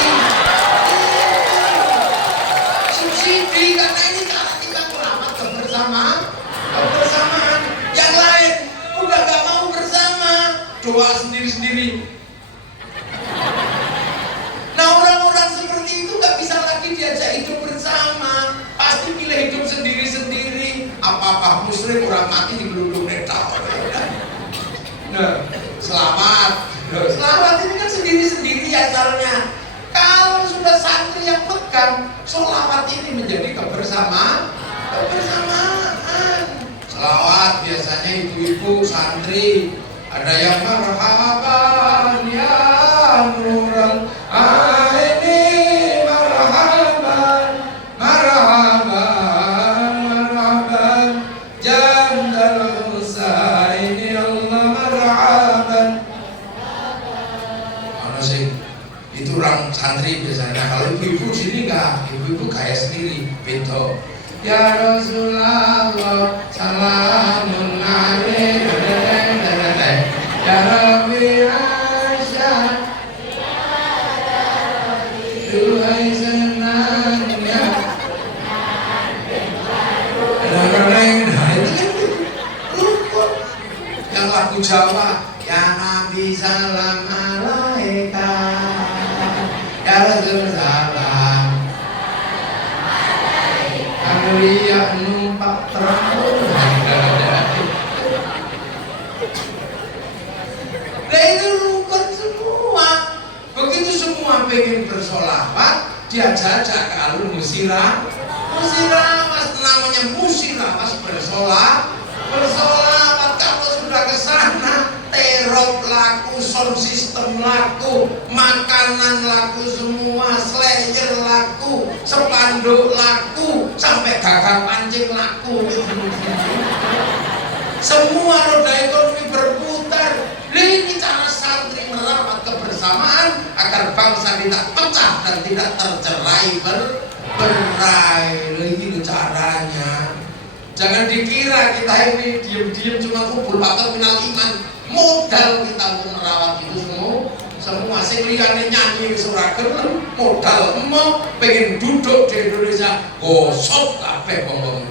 Subsidi karena ini cara kita merawat kebersamaan. doa sendiri-sendiri. Nah, orang-orang seperti itu nggak bisa lagi diajak hidup bersama. Pasti pilih hidup sendiri-sendiri. Apa-apa muslim orang mati di gelundung netal. Nah, selamat. Selamat ini kan sendiri-sendiri acaranya. Kalau sudah santri yang pegang, sholawat ini menjadi kebersamaan. Sholawat biasanya ibu-ibu santri ada yang marhaban ya nural aini, marhaban jandal husaini Allah marhaban. Mana sih? Itu orang santri biasanya. Kalau ibu-ibu sini enggak, ibu-ibu kayak sendiri, bento. Ya Rasulullah, salamun alaikum. Ya Rabbi Aisyah, duhai senangnya. Yang lagu Jawa, ya Nabi salam alaika, ya Rasul salam, Anulia numpak terang. Nah itu rukun semua. Begitu semua pengen bersolawat, diajak ke alun musirawas. Namanya musirawas bersolawat. Kalau sudah ke sana, terop laku, sound system laku, makanan laku semua, slayer laku, spanduk laku, sampai gagang pancing laku. Semua roda ekonomi berputar. Ini cara santri merawat kebersamaan agar bangsa tidak pecah dan tidak tercerai berai. Ini caranya. Jangan dikira kita ini diam-diam cuma kumpul bakal minal iman. Modal kita untuk merawat itu semua. Sing liyane nyanyi suragen modal mau pengen duduk di Indonesia gosok kabeh wong-wong.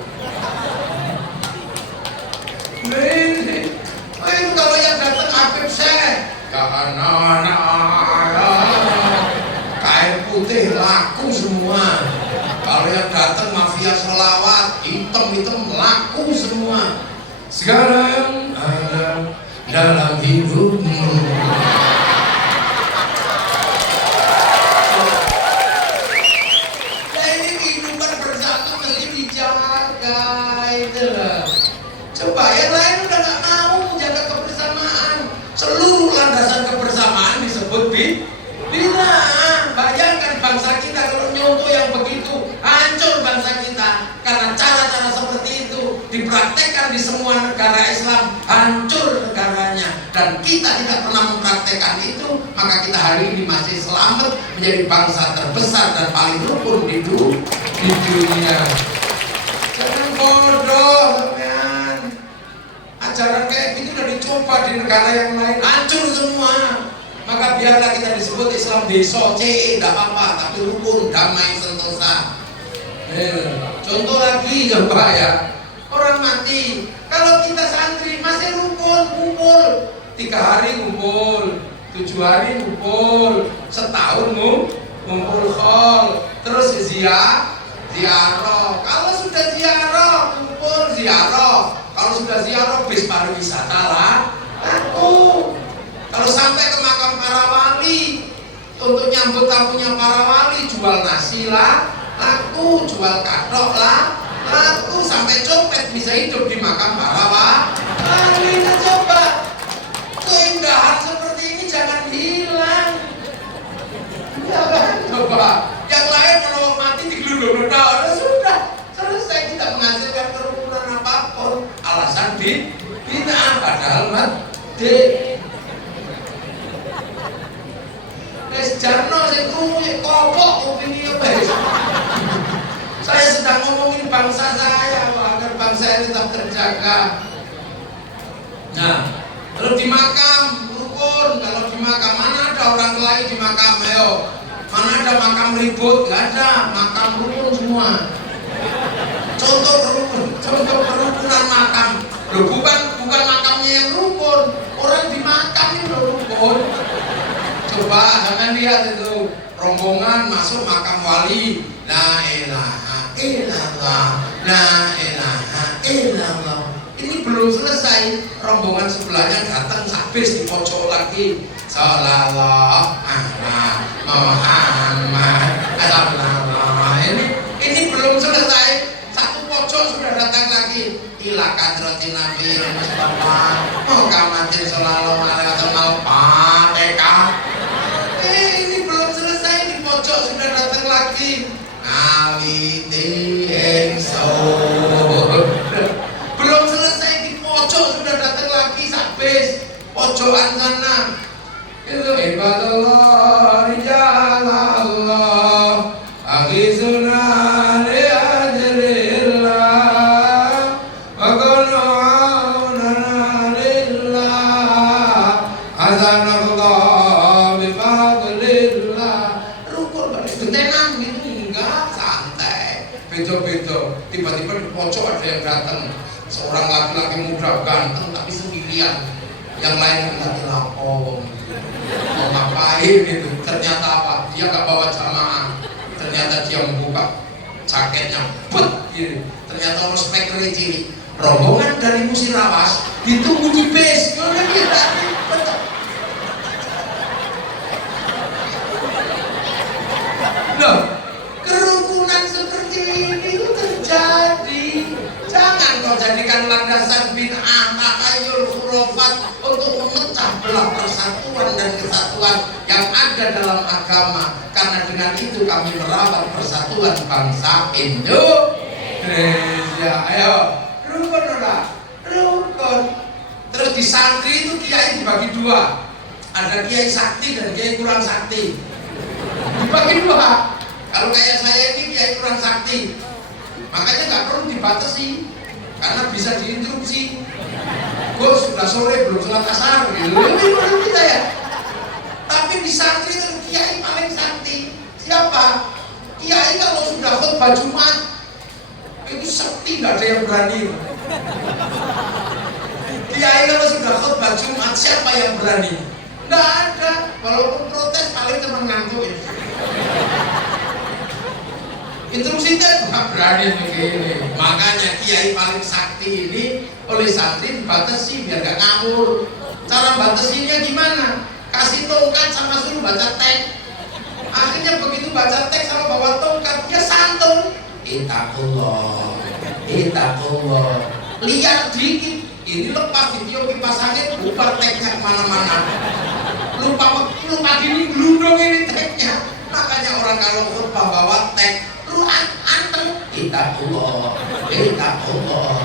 Itu kalau yang datang Habib Syekh, kain putih laku semua. Kalau yang datang mafia sholawat, hitam-hitam laku semua. Sekarang ada dalam hidupmu. Nah ini kehidupan bersatu mesti dijaga itu lah. Coba yang lain udah gak mau menjaga kebersamaan. Seluruh landasan kebersamaan disebut bidah. Bayangkan bangsa kita kalau nyontoh yang begitu, hancur bangsa kita. Karena cara-cara seperti itu dipraktekkan di semua negara Islam, hancur negaranya. Dan kita tidak pernah mempraktekkan itu, maka kita hari ini masih selamat menjadi bangsa terbesar dan paling rukun di dunia. Jangan bodoh. Ajaran kayak gitu udah dicoba di negara yang lain, hancur semua. Maka biarlah kita disebut Islam desa, tidak apa-apa, tapi rukun, damai, sentosa. Contoh lagi coba ya, orang mati. Kalau kita santri masih rukun, ngumpul 3 hari ngumpul, 7 hari ngumpul, setahun ngumpul khol, terus ziarah. Kalau sudah ziarah, ngumpul ziarah. Kalau sudah ziarah bis pariwisata lah, laku. Kalau sampai ke makam para wali untuk nyambut tamunya para wali, jual nasi lah, laku, jual kathok lah, laku, sampai copet bisa hidup di makam para wali. Nah, coba keindahan seperti ini jangan hilang. Jangan coba. Yang lain kalau mati digelundung sudah selesai, tidak menghasilkan kerukunan apapun. Alasan bid'ah padahal mati. Wes jarno sing krungu kopok opini wes. Saya sedang ngomongin bangsa saya agar bangsa ini tetap terjaga. Nah, kalau di makam rukun, kalau di makam mana ada orang kelahi di makam, ayo. Mana ada makam ribut, gak ada, makam rukun semua. Contoh kerukunan makam. Loh, bukan makamnya yang rukun, orang di makam itu lihat itu rombongan masuk makam wali, la ilaha illallah, la ilaha illallah. Ini belum selesai, rombongan sebelahnya datang habis di pojok lagi. Sallallahu alaihi Muhammad. Ini belum selesai, satu pojok sudah datang lagi. Ila kadratin Nabi Mustafa Muhammadin sallallahu alaihi wasallam Fatihah. Ini belum selesai, di pojok sudah datang lagi. Awiti engso. Belum selesai, di pojok sudah datang lagi habis pojokan sana. Itu ibadallah rijalallah aghizuna li ajlillah wa kunu aunana lillah azanallah bifadlillah. Rukun bentenan gitu, enggak santai, beda-beda. Tiba-tiba di pojok ada yang datang, seorang laki-laki muda ganteng tapi sendirian, yang lain nggak lapor. Mau ngapain itu? Ternyata apa? Dia nggak bawa jamaah. Ternyata dia membuka jaketnya, gitu. Ternyata orang speaker ciri. Rombongan dari Musirawas ditunggu di base. Loh, kerukunan seperti ini itu terjadi. Jangan kau jadikan landasan bid'ah, takayul, khurafat untuk memecah belah persatuan dan kesatuan yang ada dalam agama. Karena dengan itu kami merawat persatuan bangsa Indonesia. Ayo, rukun udah, rukun. Terus di santri itu kiai dibagi dua. Ada kiai sakti dan kiai kurang sakti. Dibagi dua. Kalau kayak saya ini kiai kurang sakti, makanya nggak perlu dibatasi, karena bisa diinterupsi. Gus sudah sore belum sholat asar, gitu kita ya. Tapi di santri itu kiai paling sakti. Siapa? Kiai kalau sudah khutbah Jumat itu sakti, nggak ada yang berani. Kiai kalau sudah khutbah Jumat siapa yang berani? Nggak ada. Walaupun protes paling cuma ngantuk ya. Interupsi itu nggak berani begini. Makanya kiai paling sakti ini oleh santri dibatasi biar gak ngawur. Cara batasinya gimana? Kasih tongkat sama suruh baca teks. Akhirnya begitu baca teks sama bawa tongkat, dia santun. Itakullah, itakullah. Lihat dikit, ini lepas di kipas angin, bubar teksnya kemana-mana. Lupa gini gelundung ini teksnya. Makanya orang kalau khutbah bawa teks, anteng, itakullah, itakullah.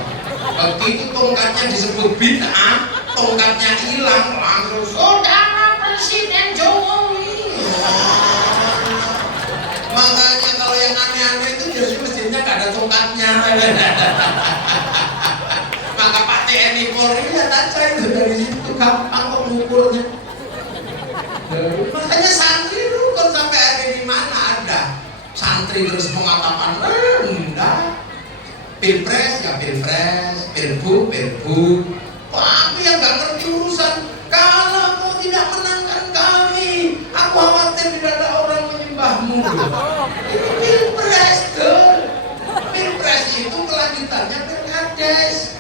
Begitu tongkatnya disebut bid'ah, tongkatnya hilang, langsung saudara Presiden Jokowi. Makanya kalau yang aneh-aneh itu justru mestinya gak ada tongkatnya. Maka Pak TNI Polri lihat aja itu dari situ gampang kok ngukurnya. Makanya santri rukun sampai hari ini mana ada santri terus mengatakan enggak, pilpres ya pilpres, pilgub pilgub. Tapi yang nggak ngerti urusan, kalau kau tidak menangkan kami, aku khawatir tidak ada orang menyembahmu. Itu pilpres tuh. Pilpres itu kelanjutannya pilkades.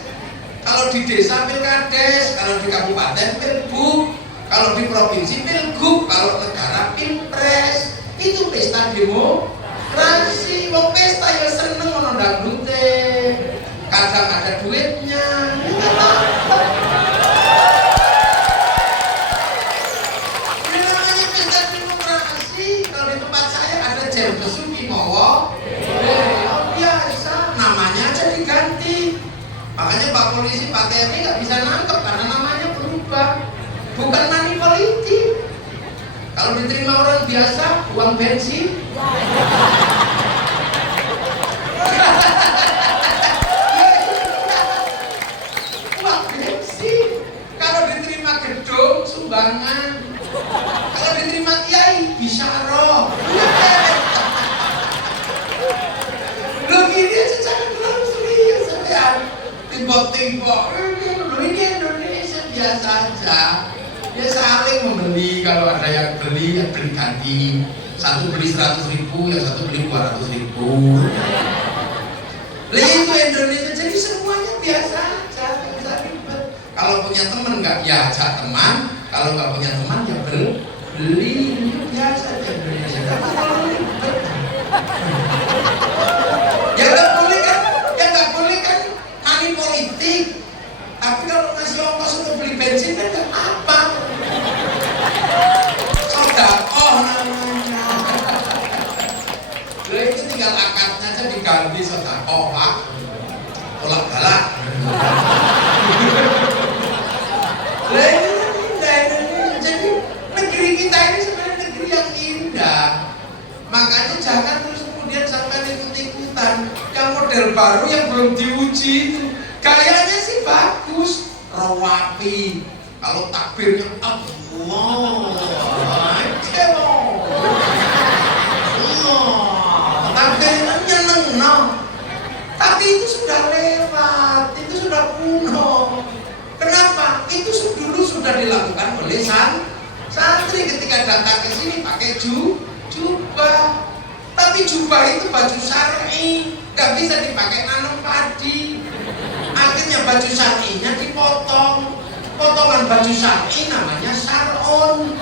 Kalau di desa pilkades, kalau di kabupaten pilgub, kalau di provinsi pilgub, kalau negara pilpres. Itu pesta demokrasi. Mau pesta ya seneng ono dangdute, kadang ada duitnya. Ini namanya pesta demokrasi. Kalau di tempat saya ada jam besuki mowo, biasa namanya aja diganti. Makanya Pak Polisi, Pak TNI nggak bisa nangkep karena namanya berubah, bukan money politik. Kalau diterima orang biasa, uang bensin. Uang bensin. Kalau diterima gedung, sumbangan. Kalau diterima kiai, bisyarah. Loh gini aja jangan terlalu serius ya. Tiba-tiba, ini Indonesia biasa aja. Ya saling membeli, kalau ada yang beli, ya beli ganti. Satu beli 100.000, yang satu beli 200.000. Lah itu Indonesia, jadi semuanya biasa aja, nggak usah ribet. Kalau punya teman nggak, ya ajak teman. Kalau nggak punya teman, ya beli. Itu biasa aja Indonesia. Tapi kalau ribet, ya nggak boleh kan money politik. Tapi kalau ngasih ongkos untuk beli bensin kan nggak apa. Sodakoh namanya. Lah itu tinggal akadnya aja diganti sodakoh Pak. Tolak balak. Lah ini indah Indonesia. Jadi negeri kita ini sebenarnya negeri yang indah. Makanya jangan terus kemudian sampai ikut-ikutan. Yang model baru yang belum diuji itu kayaknya sih bagus, rawapi. Kalau takbirnya Allah, takbirnya nyeneng, no. Tapi itu sudah lewat, itu sudah kuno. Kenapa? Itu dulu sudah dilakukan oleh santri ketika datang ke sini pakai jubah. Tapi jubah itu baju syar'i, nggak bisa dipakai nanam padi. Akhirnya baju syar'inya dipotong. Potongan baju syar'i namanya syar'un.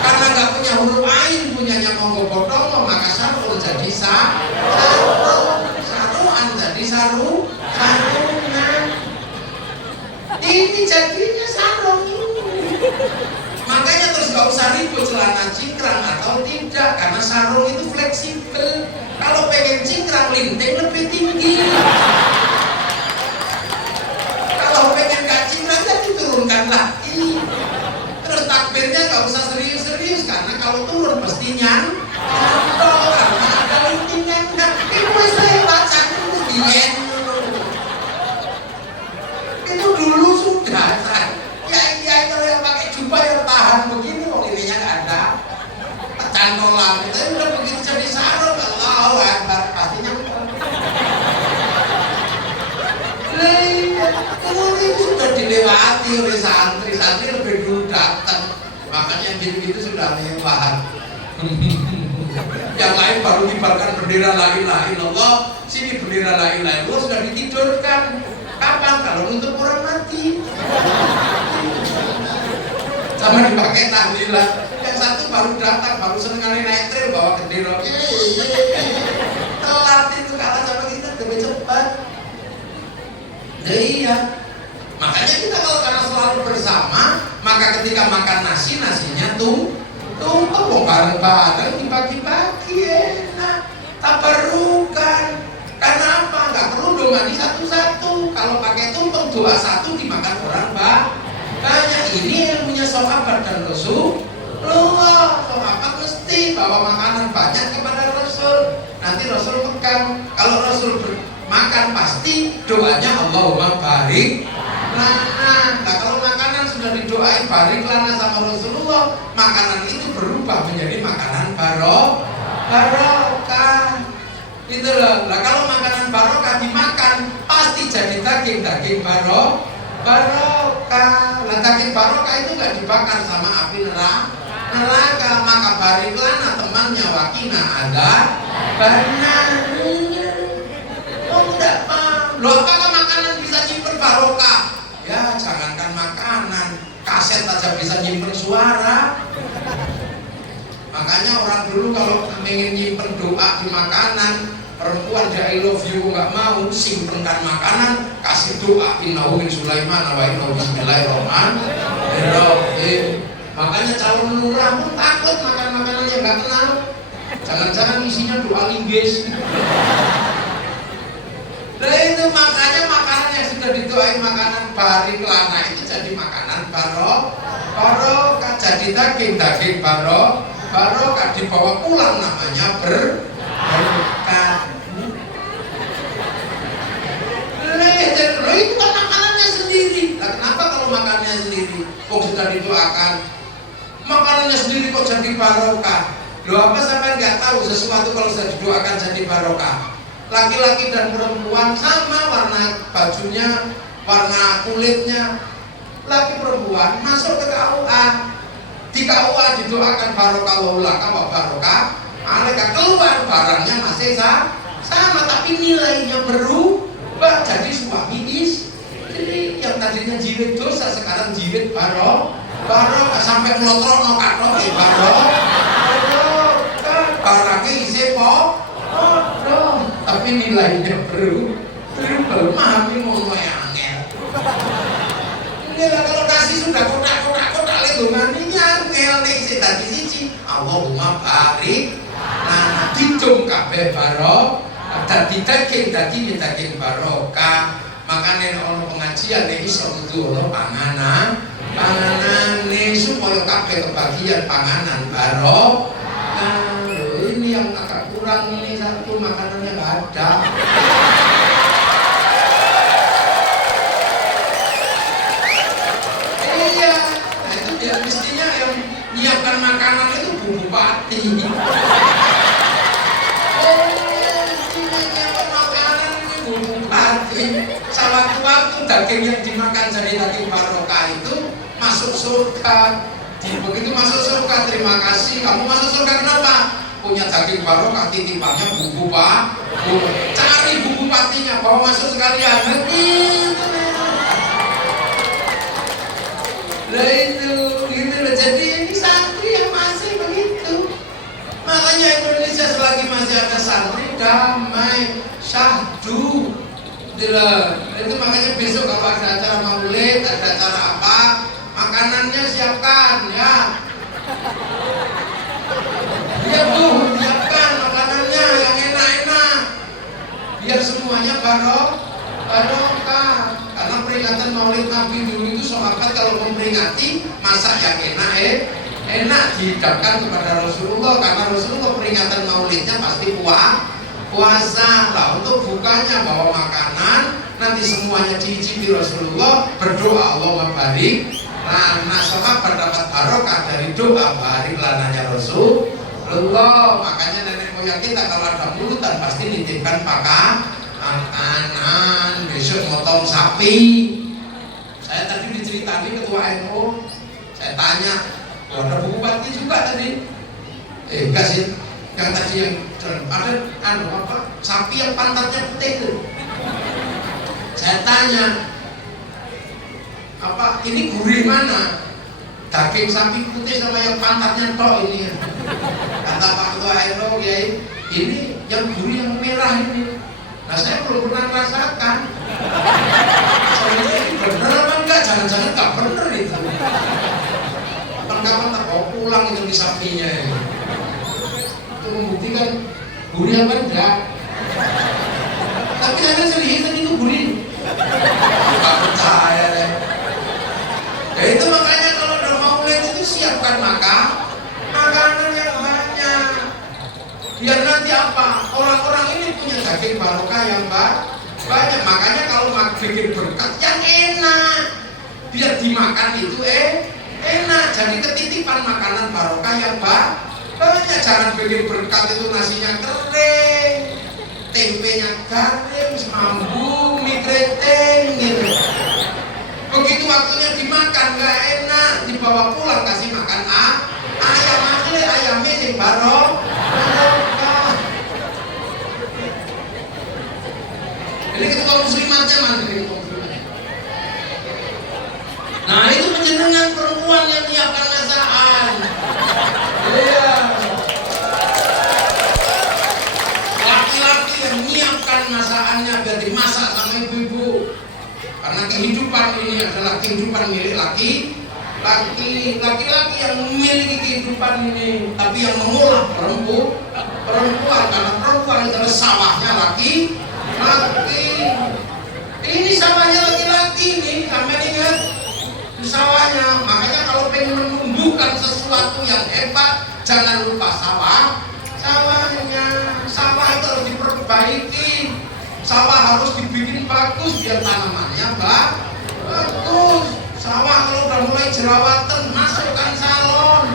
Karena nggak punya huruf ain, punyanya monggo potong, maka syar'un jadi syar'un. Syar'un jadi sarungan. Ini jadinya sarung ini. Makanya terus nggak usah ribut celana cingkrang atau tidak, karena sarung itu fleksibel. Kalau pengen cingkrang linting lebih tinggi. Kalau pengen gak cingkrang ya diturunkan lagi. Terus takbirnya nggak usah serius-serius, karena kalau turun pasti nyantol, karena ada lintingnya. Nah, itu saya baca itu biyen. Itu dulu sudah. Ya kalau yang pakai jubah yang tahan begini, wong ininya nggak ada. Cantolan itu udah begitu jadi sarung, Allahu Akbar, pastinya. Itu sudah dilewati oleh santri lebih dulu datang, makanya gitu sudah lewat. Yang lain baru kibarkan bendera la ilaha illallah, sini bendera la ilaha illallah sudah ditidurkan. Kapan? Kalau untuk orang mati. Sama dipakai tahlilan. Yang satu baru datang, baru seneng kali naik trail bawa bendera. Telat itu kalah sama kita lebih cepat. Nah, iya. Makanya kita kalau karena selalu bersama, maka ketika makan nasinya tumpah bareng-bareng dibagi-bagi enak. Tabarukan. Karena apa? Nggak perlu domani satu-satu. Kalau pakai tumpeng doa satu dimakan orang banyak. Ini ilmunya sahabat dan Rasulullah. Sahabat mesti bawa makanan banyak kepada Rasul. Nanti Rasul pegang. Kalau Rasul makan pasti doanya Allahumma barik lana. Nah kalau makanan sudah didoain barik lana sama Rasulullah, makanan itu berubah menjadi makanan barokah. Gitu loh. Nah kalau makanan barokah dimakan pasti jadi daging barokah. Nah daging barokah itu nggak dibakar sama api neraka. Maka barik lana temannya wakina ada benar. Oh enggak Pak. Loh apakah makanan bisa nyimpen barokah? Ya jangankan makanan, kaset aja bisa nyimpen suara. Makanya orang dulu kalau ingin nyimpen doa di makanan, perempuan dia I love you nggak mau, simpenkan makanan, kasih doa innahu min Sulaiman wa innahu bismillahirrahmanirrahim. Makanya calon lurah pun takut makan makanan yang nggak kenal. Jangan-jangan isinya doa linggis. Nah itu makanya makanan yang sudah didoain makanan barik lana itu jadi makanan barokah, jadi daging barokah dibawa pulang namanya berkah. Loh itu kan makanannya sendiri. Nah kenapa kalau makanannya sendiri kok sudah didoakan? Makanannya sendiri kok jadi barokah? Loh apa sampai nggak tahu sesuatu kalau sudah didoakan jadi barokah? Laki-laki dan perempuan sama warna bajunya, warna kulitnya, laki perempuan masuk ke KUA. Di KUA didoakan barokah laka wa barokah alaika, keluar barangnya masih sama tapi nilainya berubah jadi suami istri. Yang tadinya jiwit dosa sekarang jiwit barokah sampai melotrono katok barokah barangnya isi podo tapi nilainya berubah. Memahami ngono yang angel. Kalau kasih sudah kotak ledongannya angel nih isi tadi siji Allahumma barik nah dicung kabeh barokah dadi daging barokah. Makanya ono pengajian nek iso kudu ono panganane supaya kabeh kebagian panganan barokah. Ini yang agak kurang ini satu makanannya nggak ada. Iya, nah itu dia mestinya yang nyiapkan makanan itu Bu Bupati. Sewaktu-waktu daging yang dimakan jadi daging barokah itu masuk surga. Begitu masuk surga, terima kasih. Kamu masuk surga kenapa? Punya daging barokah, titipannya Bu Bupati. Cari Bu Bupatinya, bawa masuk sekalian. Nah itu, gitu loh. Jadi ini santri yang masih begitu. Makanya Indonesia selagi masih ada santri, damai, syahdu. Itu makanya besok kalau ada acara maulid, ada acara apa, makanannya siapkan ya. Iya Bu, siapkan makanannya yang enak-enak. Biar semuanya barokah. Karena peringatan maulid Nabi dulu itu sahabat kalau memperingati masak yang enak dihidangkan kepada Rasulullah. Karena Rasulullah peringatan maulidnya pasti puasa lah. Untuk bukanya bawa makanan, nanti semuanya diicipi Rasulullah, berdoa Allahumma barik nah sahabat dapat barokah dari doa barik lananya Rasulullah. Makanya nenek moyang kita kalau ada mulutan pasti nitipkan makanan. Besok motong sapi. Saya tadi diceritani ketua NU, saya tanya ada Bu Bupati juga tadi kasih yang tadi yang ada sapi yang pantatnya putih itu. Saya tanya ini gurih mana? Daging sapi putih sama yang pantatnya tok ini. Kata Pak Ketua RO, ya ini yang gurih yang merah ini. Nah saya belum pernah merasakan. Soalnya ini bener apa enggak? Jangan-jangan enggak bener itu. Kapan-kapan tak bawa pulang itu di sapinya ini. Itu membuktikan gurih apa enggak. Tapi saya seriusan itu gurih. Enggak percaya deh. Ya itu makanya kalau udah maulid itu siapkan makanan yang banyak. Biar nanti apa? Orang-orang ini punya daging barokah yang banyak. Makanya kalau bikin berkat yang enak, biar dimakan itu enak. Jadi ketitipan makanan barokah yang banyak. Jangan bikin berkat itu nasinya kering, tempenya garing, mambu, mie keriting gitu. Begitu waktunya dimakan nggak enak, dibawa pulang kasih makan ayam akhirnya ayamnya sing barokah. Ini ketua muslimatnya mandiri. Nah itu penjenengan perempuan yang menyiapkan masakan. Iya. Laki-laki yang menyiapkan masakannya biar dimasak sama ibu-ibu. Karena kehidupan ini adalah kehidupan milik laki-laki yang memiliki kehidupan ini, tapi yang mengolah perempuan karena perempuan adalah sawahnya laki-laki. Ini sawahnya laki-laki nih, sampai ingat sawahnya. Makanya kalau pengen menumbuhkan sesuatu yang hebat, jangan lupa sawahnya. Sawah itu harus diperbaiki. Sawah harus dibikin bagus biar tanamannya bagus. Sawah kalau udah mulai jerawatan, masukkan salon,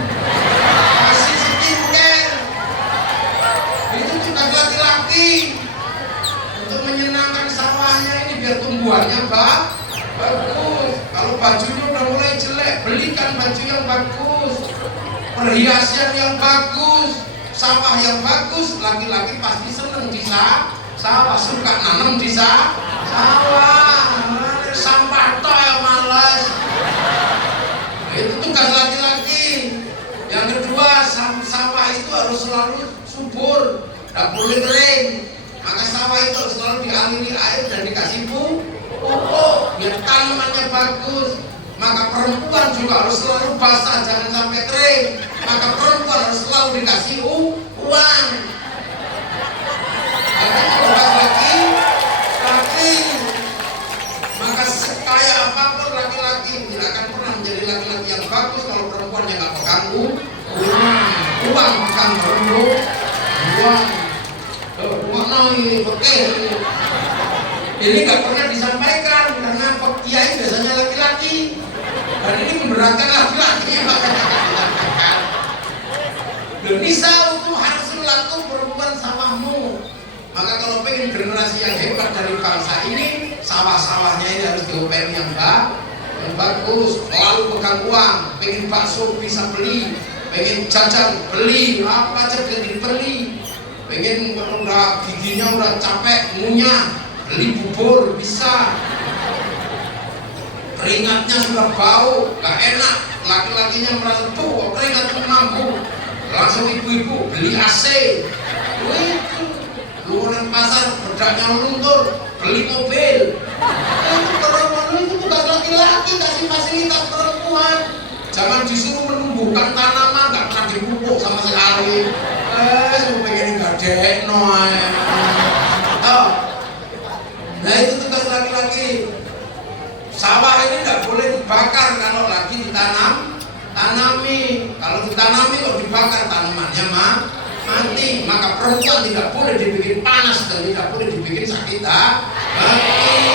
kasih skincare. Itu tugas laki-laki untuk menyenangkan sawahnya ini biar tumbuhannya bagus. Kalau bajunya udah belikan baju yang bagus, perhiasan yang bagus, sawah yang bagus. Laki-laki pasti seneng di sawah, suka nanam di sawah. Sampah toh yang malas. Itu tugas laki-laki. Yang kedua, sawah itu harus selalu subur, tidak boleh kering. Maka sawah itu harus selalu dialiri air dan dikasih pupuk biar tanamannya bagus. Maka perempuan juga harus selalu basah, jangan sampai kering. Maka perempuan harus selalu dikasih uang. Karena tugas laki. Maka sekaya apapun laki-laki tidak akan pernah menjadi laki-laki yang bagus kalau perempuannya nggak pegang uang pegang uang oke. Ini nggak pernah disampaikan karena kiai biasanya laki-laki dan ini memberatkan laki-laki, makanya akan disampaikan. Bisa untuk harus laku perempuan sawahmu. Maka kalau pengen generasi yang hebat dari bangsa ini, sawah-sawahnya ini harus diopeni yang bagus, selalu pegang uang. Pengen bakso bisa beli, pengen jajan beli, apa aja dibeli. Pengen udah giginya udah capek ngunyah, beli bubur bisa. Keringatnya sudah bau, gak enak. Laki-lakinya merasa tuh keringatnya mampu, langsung ibu-ibu beli AC. Lurunan pasar bedaknya luntur, beli mobil. Itu perempuan itu tugas laki-laki, kasih fasilitas perempuan. Jangan disuruh menumbuhkan tanaman, nggak pernah dipupuk sama sekali. Semua pengen gadek, Nah itu tugas laki-laki. Sawah ini nggak boleh dibakar kalau lagi tanami. Kalau ditanami kok dibakar tanamannya mati. Maka perempuan tidak boleh dibikin panas dan tidak boleh dibikin sakit hati.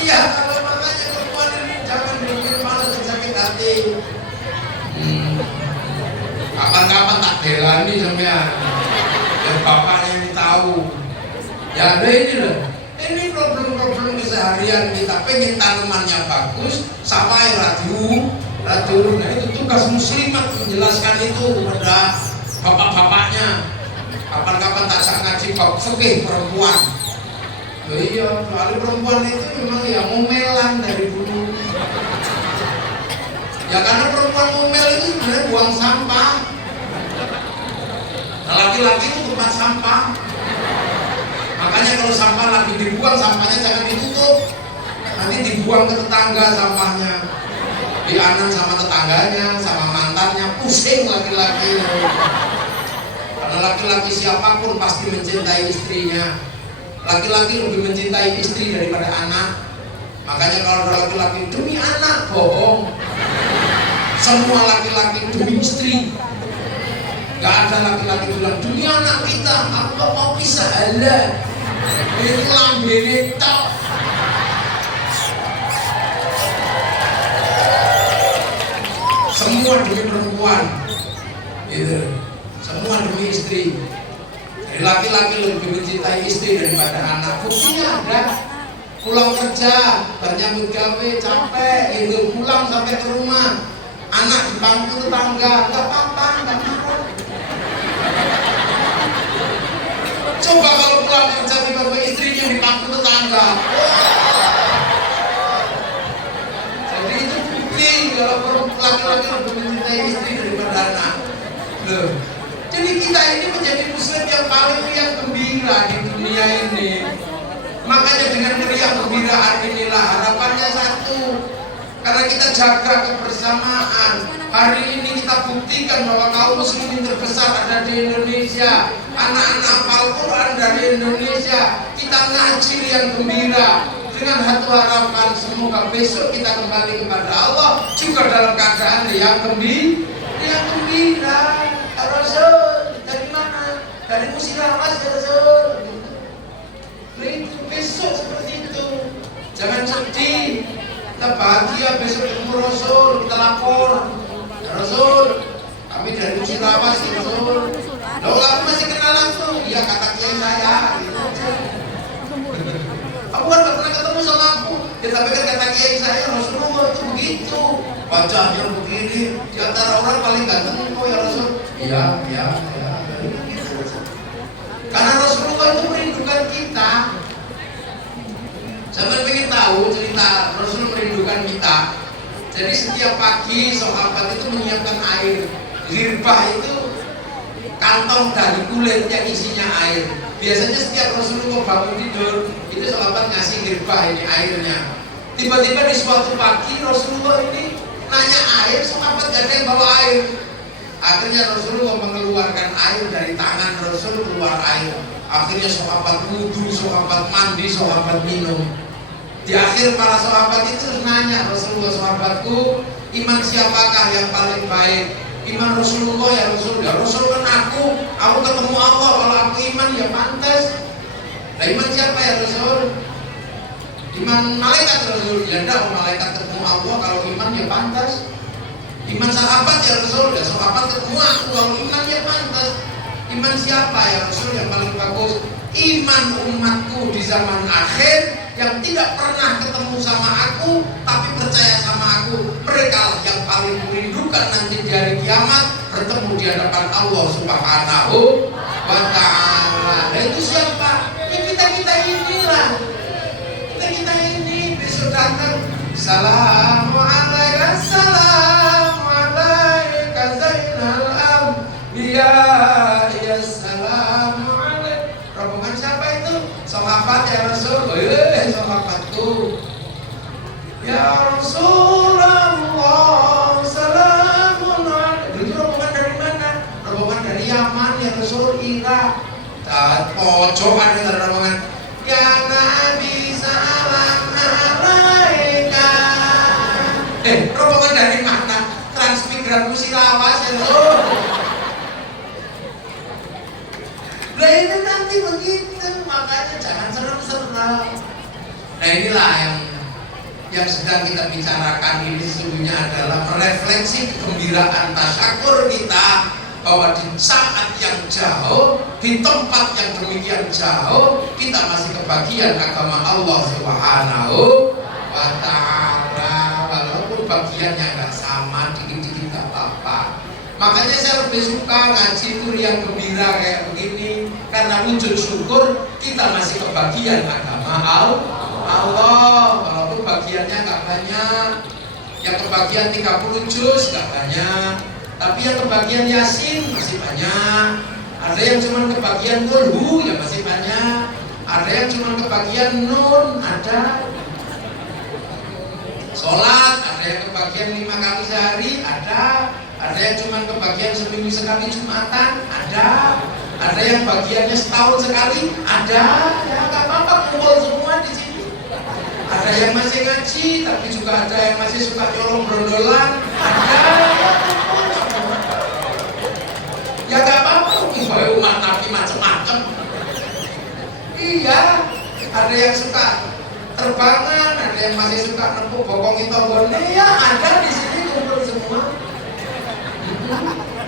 Iya, kalau makanya perempuan ini jangan dibikin panas dan sakit hati. Kapan-kapan tak belani sampean. Yang bapaknya ini tahu. Ya ada ini loh. Ini problem-problem keseharian kita. Pengen tanamannya bagus, sawahnya radu. Nah itu tugas muslimat menjelaskan itu kepada bapak-bapaknya. Kapan-kapan tak ngaji bab fikih perempuan. Iya, soalnya perempuan itu memang ya ngomelan dari dulu. Ya karena perempuan ngomel itu sebenarnya buang sampah. Nah, laki-laki itu tempat sampah. Makanya kalau sampah lagi dibuang, sampahnya jangan ditutup. Nanti dibuang ke tetangga sampahnya. Dianan sama tetangganya, sama mantannya, pusing laki-laki. Karena laki-laki siapapun pasti mencintai istrinya. Laki-laki lebih mencintai istri daripada anak. Makanya kalau ada laki-laki demi anak, bohong. Semua laki-laki demi istri. Gak ada laki-laki bilang demi anak kita, aku gak mau pisah. Alah, itu lambene tok. Semua demi perempuan, gitu. Semua demi istri. Jadi laki-laki lebih mencintai istri daripada anak. Buktinya ada. Pulang kerja, bernyambut gawe, capek, gitu. Pulang sampai ke rumah, anak di bangku tetangga, nggak apa-apa, nggak marah. Coba kalau pulang kerja tiba-tiba istrinya di bangku tetangga. Jadi itu bukti kalau laki-laki lebih mencintai istri daripada anak. Loh. Jadi kita ini menjadi muslim yang paling riang gembira di dunia ini. Makanya dengan meriah gembiraan inilah harapannya satu. Karena kita jaga kebersamaan. Hari ini kita buktikan bahwa kaum muslimin terbesar ada di Indonesia. Anak-anak hafal Quran dari Indonesia. Kita ngaji yang gembira. Dengan satu harapan semoga besok kita kembali kepada Allah juga dalam keadaan yang gembira. Rasul dari mana? Dari Musirawas ya Rasul. Itu besok seperti itu. Jangan sedih. Kita bahagia besok ketemu Rasul. Kita lapor Rasul. Kami dari Musirawas ya Rasul. Loh kamu masih kenal langsung? Iya kata kiai saya. Gitu. Aku kan gak pernah ketemu Ya tapi kan kata kiai saya Rasulullah itu begitu, wajahnya begini, di antara orang paling ganteng kok ya Rasul. Iya. Karena Rasulullah itu merindukan kita. Sampai pengen tahu cerita Rasul merindukan kita. Jadi setiap pagi sahabat itu menyiapkan air. Girbah itu kantong dari kulit yang isinya air. Biasanya setiap Rasulullah bangun tidur itu sahabat ngasih girbah ini airnya. Tiba-tiba di suatu pagi Rasulullah ini nanya air, sahabat gak ada yang bawa air. Akhirnya Rasulullah mengeluarkan air dari tangan Rasul, keluar air. Akhirnya sahabat wudhu, sahabat mandi, sahabat minum. Di akhir para sahabat itu nanya Rasulullah, sahabatku, iman siapakah yang paling baik? Iman Rasulullah ya Rasul. Ya Rasul kan aku ketemu Allah, kalau aku iman ya pantas. Nah iman siapa ya Rasul? Iman malaikat Rasul. Ya enggak, malaikat ketemu Allah, kalau iman ya pantas. Iman sahabat ya Rasul. Ya sahabat ketemu aku, kalau iman ya pantas. Iman siapa ya Rasul yang paling bagus? Iman umatku di zaman akhir yang tidak pernah ketemu sama aku tapi percaya sama aku, mereka lah yang paling merindukan nanti di hari kiamat bertemu di hadapan Allah Subhanahu wa ta'ala. Nah itu siapa? Ya kita inilah. Kita ini besok datang, Assalamualaikum Zainal Anbiya, ya Assalamualaikum. Rombongan siapa itu? Sahabat ya Rasul. Sahabatku ya Rasulullah, salamun alaikum. Itu rombongan dari mana? Rombongan dari Yaman ya Rasul. Irak. Pojokan itu rombongan. Ya Nabi salam alaika. Rombongan dari mana? Transmigran Musirawas ya Rasul. Nah itu nanti begitu, makanya jangan serem-serem. Nah inilah yang sedang kita bicarakan ini sesungguhnya adalah merefleksi kegembiraan tasyakur kita bahwa di saat yang jauh, di tempat yang demikian jauh, kita masih kebagian agama Allah Subhanahu wa ta'ala. Walaupun bagiannya nggak sama, dikit-dikit nggak apa-apa. Makanya saya lebih suka ngaji itu yang gembira kayak begini, karena wujud syukur kita masih kebagian agama Allah. Walaupun bagiannya nggak banyak, yang kebagian 30 juz nggak banyak, tapi yang kebagian Yasin masih banyak. Ada yang cuma kebagian Qul ya masih banyak. Ada yang cuma kebagian Nun, ada. Sholat ada yang kebagian 5 kali sehari, ada yang cuma kebagian seminggu sekali Jumatan, ada yang bagiannya setahun sekali, ada. Ya nggak apa-apa, kumpul semua di sini. Ada yang masih ngaji, tapi juga ada yang masih suka nyolong brondolan, ada. Ya nggak apa-apa, umat Nabi macam-macam. Iya, ada yang suka terbangan, ada yang masih suka nempuk bokong tombone, ya ada di sini kumpul semua.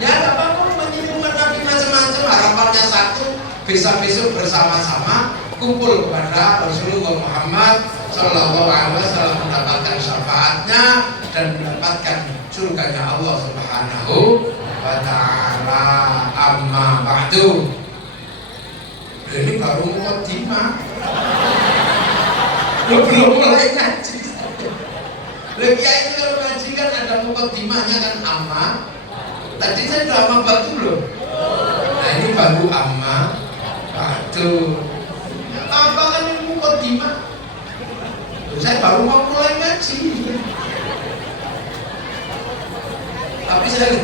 Ya nggak apa-apa, umat Nabi macam-macam. Harapannya satu, besok bersama-sama kumpul kepada Rasulullah Muhammad Sallallahu Alaihi Wasallam, mendapatkan syafaatnya dan mendapatkan surganya Allah Subhanahu wa Ta'ala. Amma ba'du. Ini baru mukaddimah. Belum mulai ngaji. Lagi itu kalau ngaji kan ada mukaddimahnya kan amma. Tadi saya sudah amma batu belum? Nah ini baru amma batu. Apa kan ini mukaddimah? Saya baru mau mulai ngaji. Tapi saya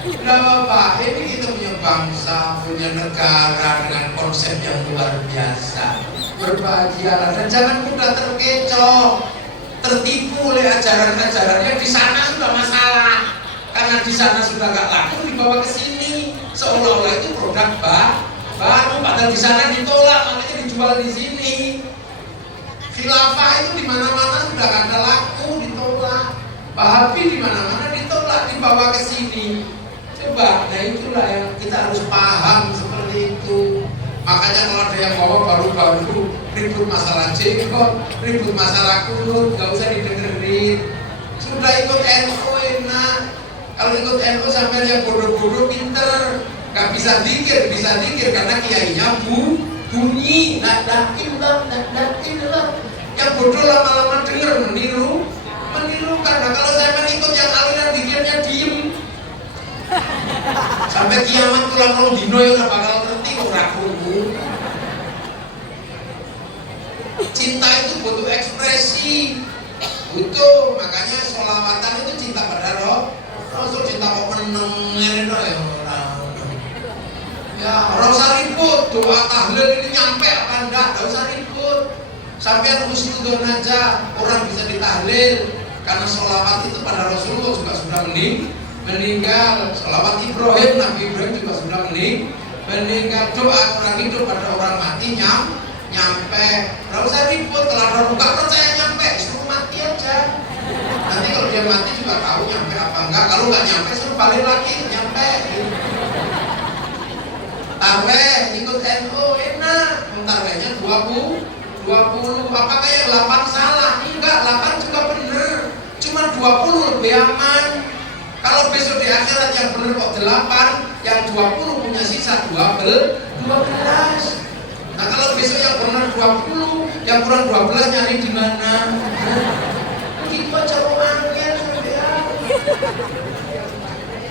nggak apa-apa, ini kita punya bangsa, punya negara dengan konsep yang luar biasa. Berbahagialah dan jangan mudah terkecoh, tertipu oleh ajaran-ajaran yang di sana sudah masalah. Karena di sana sudah nggak laku, dibawa ke sini seolah-olah itu produk baru, padahal di sana ditolak, makanya dijual di sini. Khilafah itu di mana-mana sudah nggak ada laku, ditolak. Wahabi di mana-mana ditolak, dibawa ke sini. Coba, nah itulah yang kita harus paham seperti itu. Makanya kalau ada yang bawa baru-baru ribut masalah jenggot, ribut masalah kunut, gak usah didengerin. Sudah ikut NU enak. Kalau ikut NU sampai yang bodoh-bodoh pinter, gak bisa dikir karena kiainya bunyi, nadakin lah. Yang bodoh lama-lama denger meniru. Karena kalau saya ikut yang aliran dikirnya diem. Sampai kiamat tulang rong dino ya bakal ngerti kok ora krungu. Cinta itu butuh ekspresi. Butuh, makanya sholawatan itu cinta pada Rasul, cinta kok meneng ngene ya ora. Ya, ora usah ribut, doa tahlil ini nyampe apa enggak usah ribut. Sampai husnudon aja, orang bisa ditahlil karena sholawat itu pada Rasulullah juga sudah meninggal. Sholawat Ibrahim, Nabi Ibrahim juga sudah meninggal. Doa orang hidup pada orang mati nyampe. Nggak usah ribut, kalau orang nggak percaya nyampe, suruh mati aja. Nanti kalau dia mati juga tahu nyampe apa enggak. Kalau nggak nyampe suruh balik lagi nyampe. Tarweh ikut NU enak, tarwehnya 20. Apakah yang 8 salah? Enggak, 8 juga benar. Cuma 20 lebih aman. Kalau besok di akhirat yang benar kok 8, yang 20 punya sisa 12. Nah kalau besok yang benar 20, yang kurang 12 nyari di mana? Begitu aja angin saudara.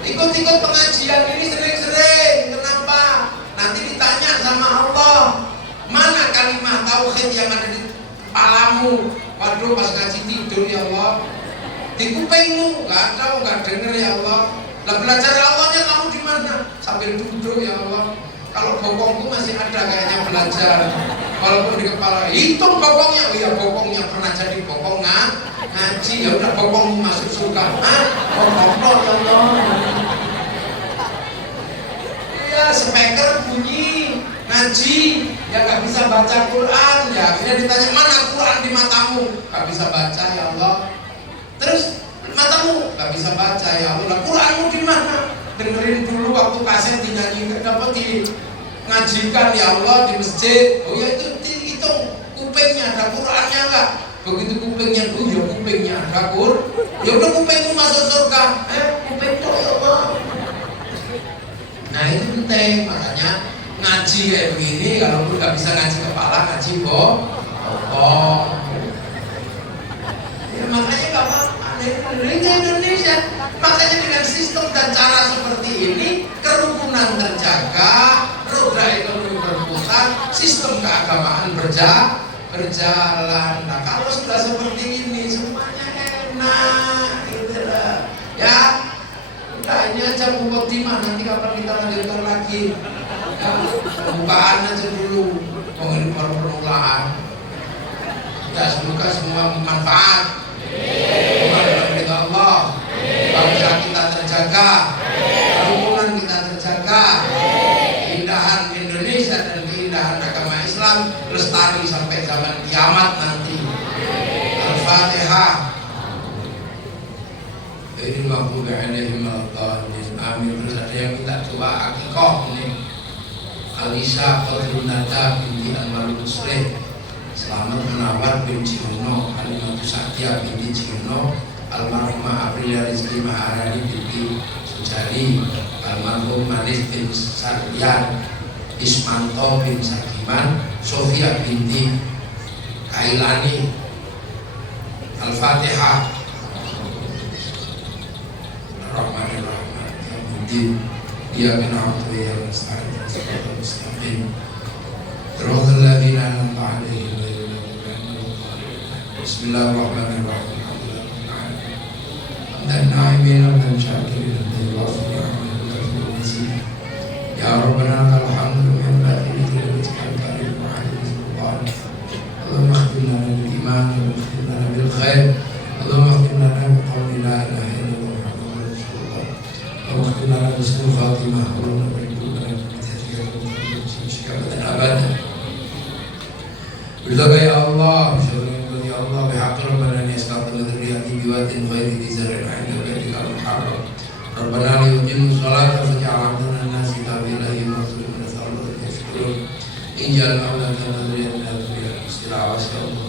Ikut-ikut pengajian ini sering-sering. Kenapa? Nanti ditanya sama Allah, mana kalimat tauhid yang ada di kepalamu? Waduh, pas ngaji tidur ya Allah, di kupingmu nggak tahu, nggak denger ya Allah. Lah belajar Allahnya kamu di mana? Sambil duduk ya Allah. Kalau bokongku masih ada kayaknya belajar. Walaupun di kepala hitung bokongnya, oh ya bokongnya pernah jadi bokong ngaji. Ya udah bokongmu masuk surga. Bokong ya Allah. Iya, speaker bunyi ngaji, ya nggak bisa baca Quran, ya akhirnya ditanya mana Quran di matamu? Nggak bisa baca ya Allah. Terus matamu nggak bisa baca ya Allah. Quranmu di mana? Dengerin dulu waktu kaset dinyanyikan, dapat di ngajikan ya Allah di masjid. Oh ya itu dihitung kupingnya ada Qurannya nggak? Begitu kupingnya, oh ya kupingnya ada Quran. Ya udah kupingmu masuk surga. Kupingmu ya Allah. Nah itu penting, makanya ngaji kayak begini. Kalau nggak bisa ngaji kepala, ngaji bokong. Ya makanya nggak apa-apa. Indonesia, makanya dengan sistem dan cara seperti ini kerukunan terjaga, roda ekonomi berputar, sistem keagamaan berjalan. Nah kalau sudah seperti ini semuanya enak, gitu lah. Ya, udah ini aja mukadimah, nanti kapan kita lanjutkan lagi. Ya, pembukaan aja dulu. Oh ini baru permulaan. Ya semoga semua bermanfaat. Semoga dalam ridha Allah, bangsa kita terjaga, kerukunan kita terjaga, keindahan Indonesia dan keindahan agama Islam lestari sampai zaman kiamat nanti. Al-Fatihah. Ini maghdubi alaihim waladdallin. Amin. Terus ada yang minta doa akikah ini. Alisa Qadrunata binti Anwar Muslim, Selamat Menawar bin Cimono, Alimatu Saktia binti Cimono, Almarhumah Aprilia Rizki Maharani binti Sujali, Almarhum Manis bin Sardian, Ismanto bin Sakiman, Sofia binti Kailani. Al-Fatihah. Rahmanirrahim. Ya bin Abdu ya Musta'in Mustaqim. Terus alladzina an'amta 'alaihim ghairil maghdubi 'alaihim. Bismillahirrahmanirrahim. Dan na'imin dan syakirin dan wassalamualaikum. Ya Rabbana lakal hamdu min ba'di rizqil karim wa 'alaihi sultan. Allahumma khtim lana bil iman wa khtim lana bil khair. Allahumma khtim lana bi qawli la ilaha illallah Muhammadur Rasulullah. Allahumma khtim lana bi husnil khatimah. Allahumma barik lana bi hidayah dan abada. Berdoa ya Allah, bersyukur ya Allah, bihaqqi rabbana yastaqbil dzurriyyati biwatin ghairi dzarrin 'inda baitikal muharram. Rabbana liyuqimus sholata faj'al 'abdana nasi tabi'ilahim wa sallallahu alaihi wasallam. ijal auladana dzurriyyatan dzurriyyatan istilawas ya Allah.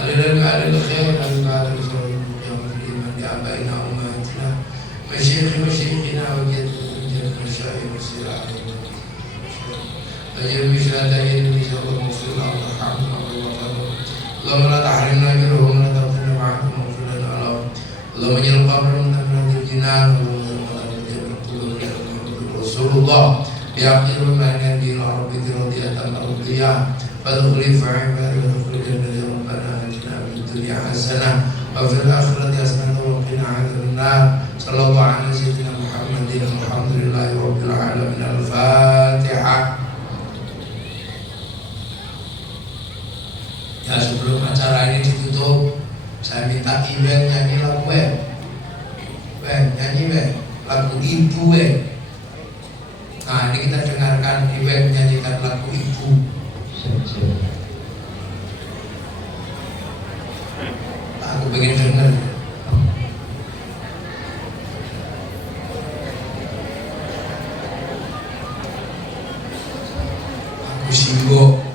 Alilal ka'alil khair al-ka'alil sawil muqyamul iman di abaina umatina masyaykhina wa jadul masyayikh istilawas ajal misyadayin misyawal musul Allah hamdulillah Allahumma la tahrimna ajruhum la taftina ma'akum mawfulana Allah Allahumma jal qabrahum tanfirul jinan Rasulullah bi'aqil ma'anan dina rabbi radiyatan ardiyah fadkhuli fa'ibari wa dkhuli jannati rabbana atina fid dunya hasanah wa fil akhirati hasanah wa qina adzaban nar sallallahu ala sayyidina Muhammadin walhamdulillahi rabbil alamin al-fatihah. Ya, sebelum acara ini ditutup saya minta event nyanyi lagu nyanyi lagu ibu Nah, ini kita dengarkan Iwen menyanyikan lagu Ibu. Aku pengen denger. Aku sibuk.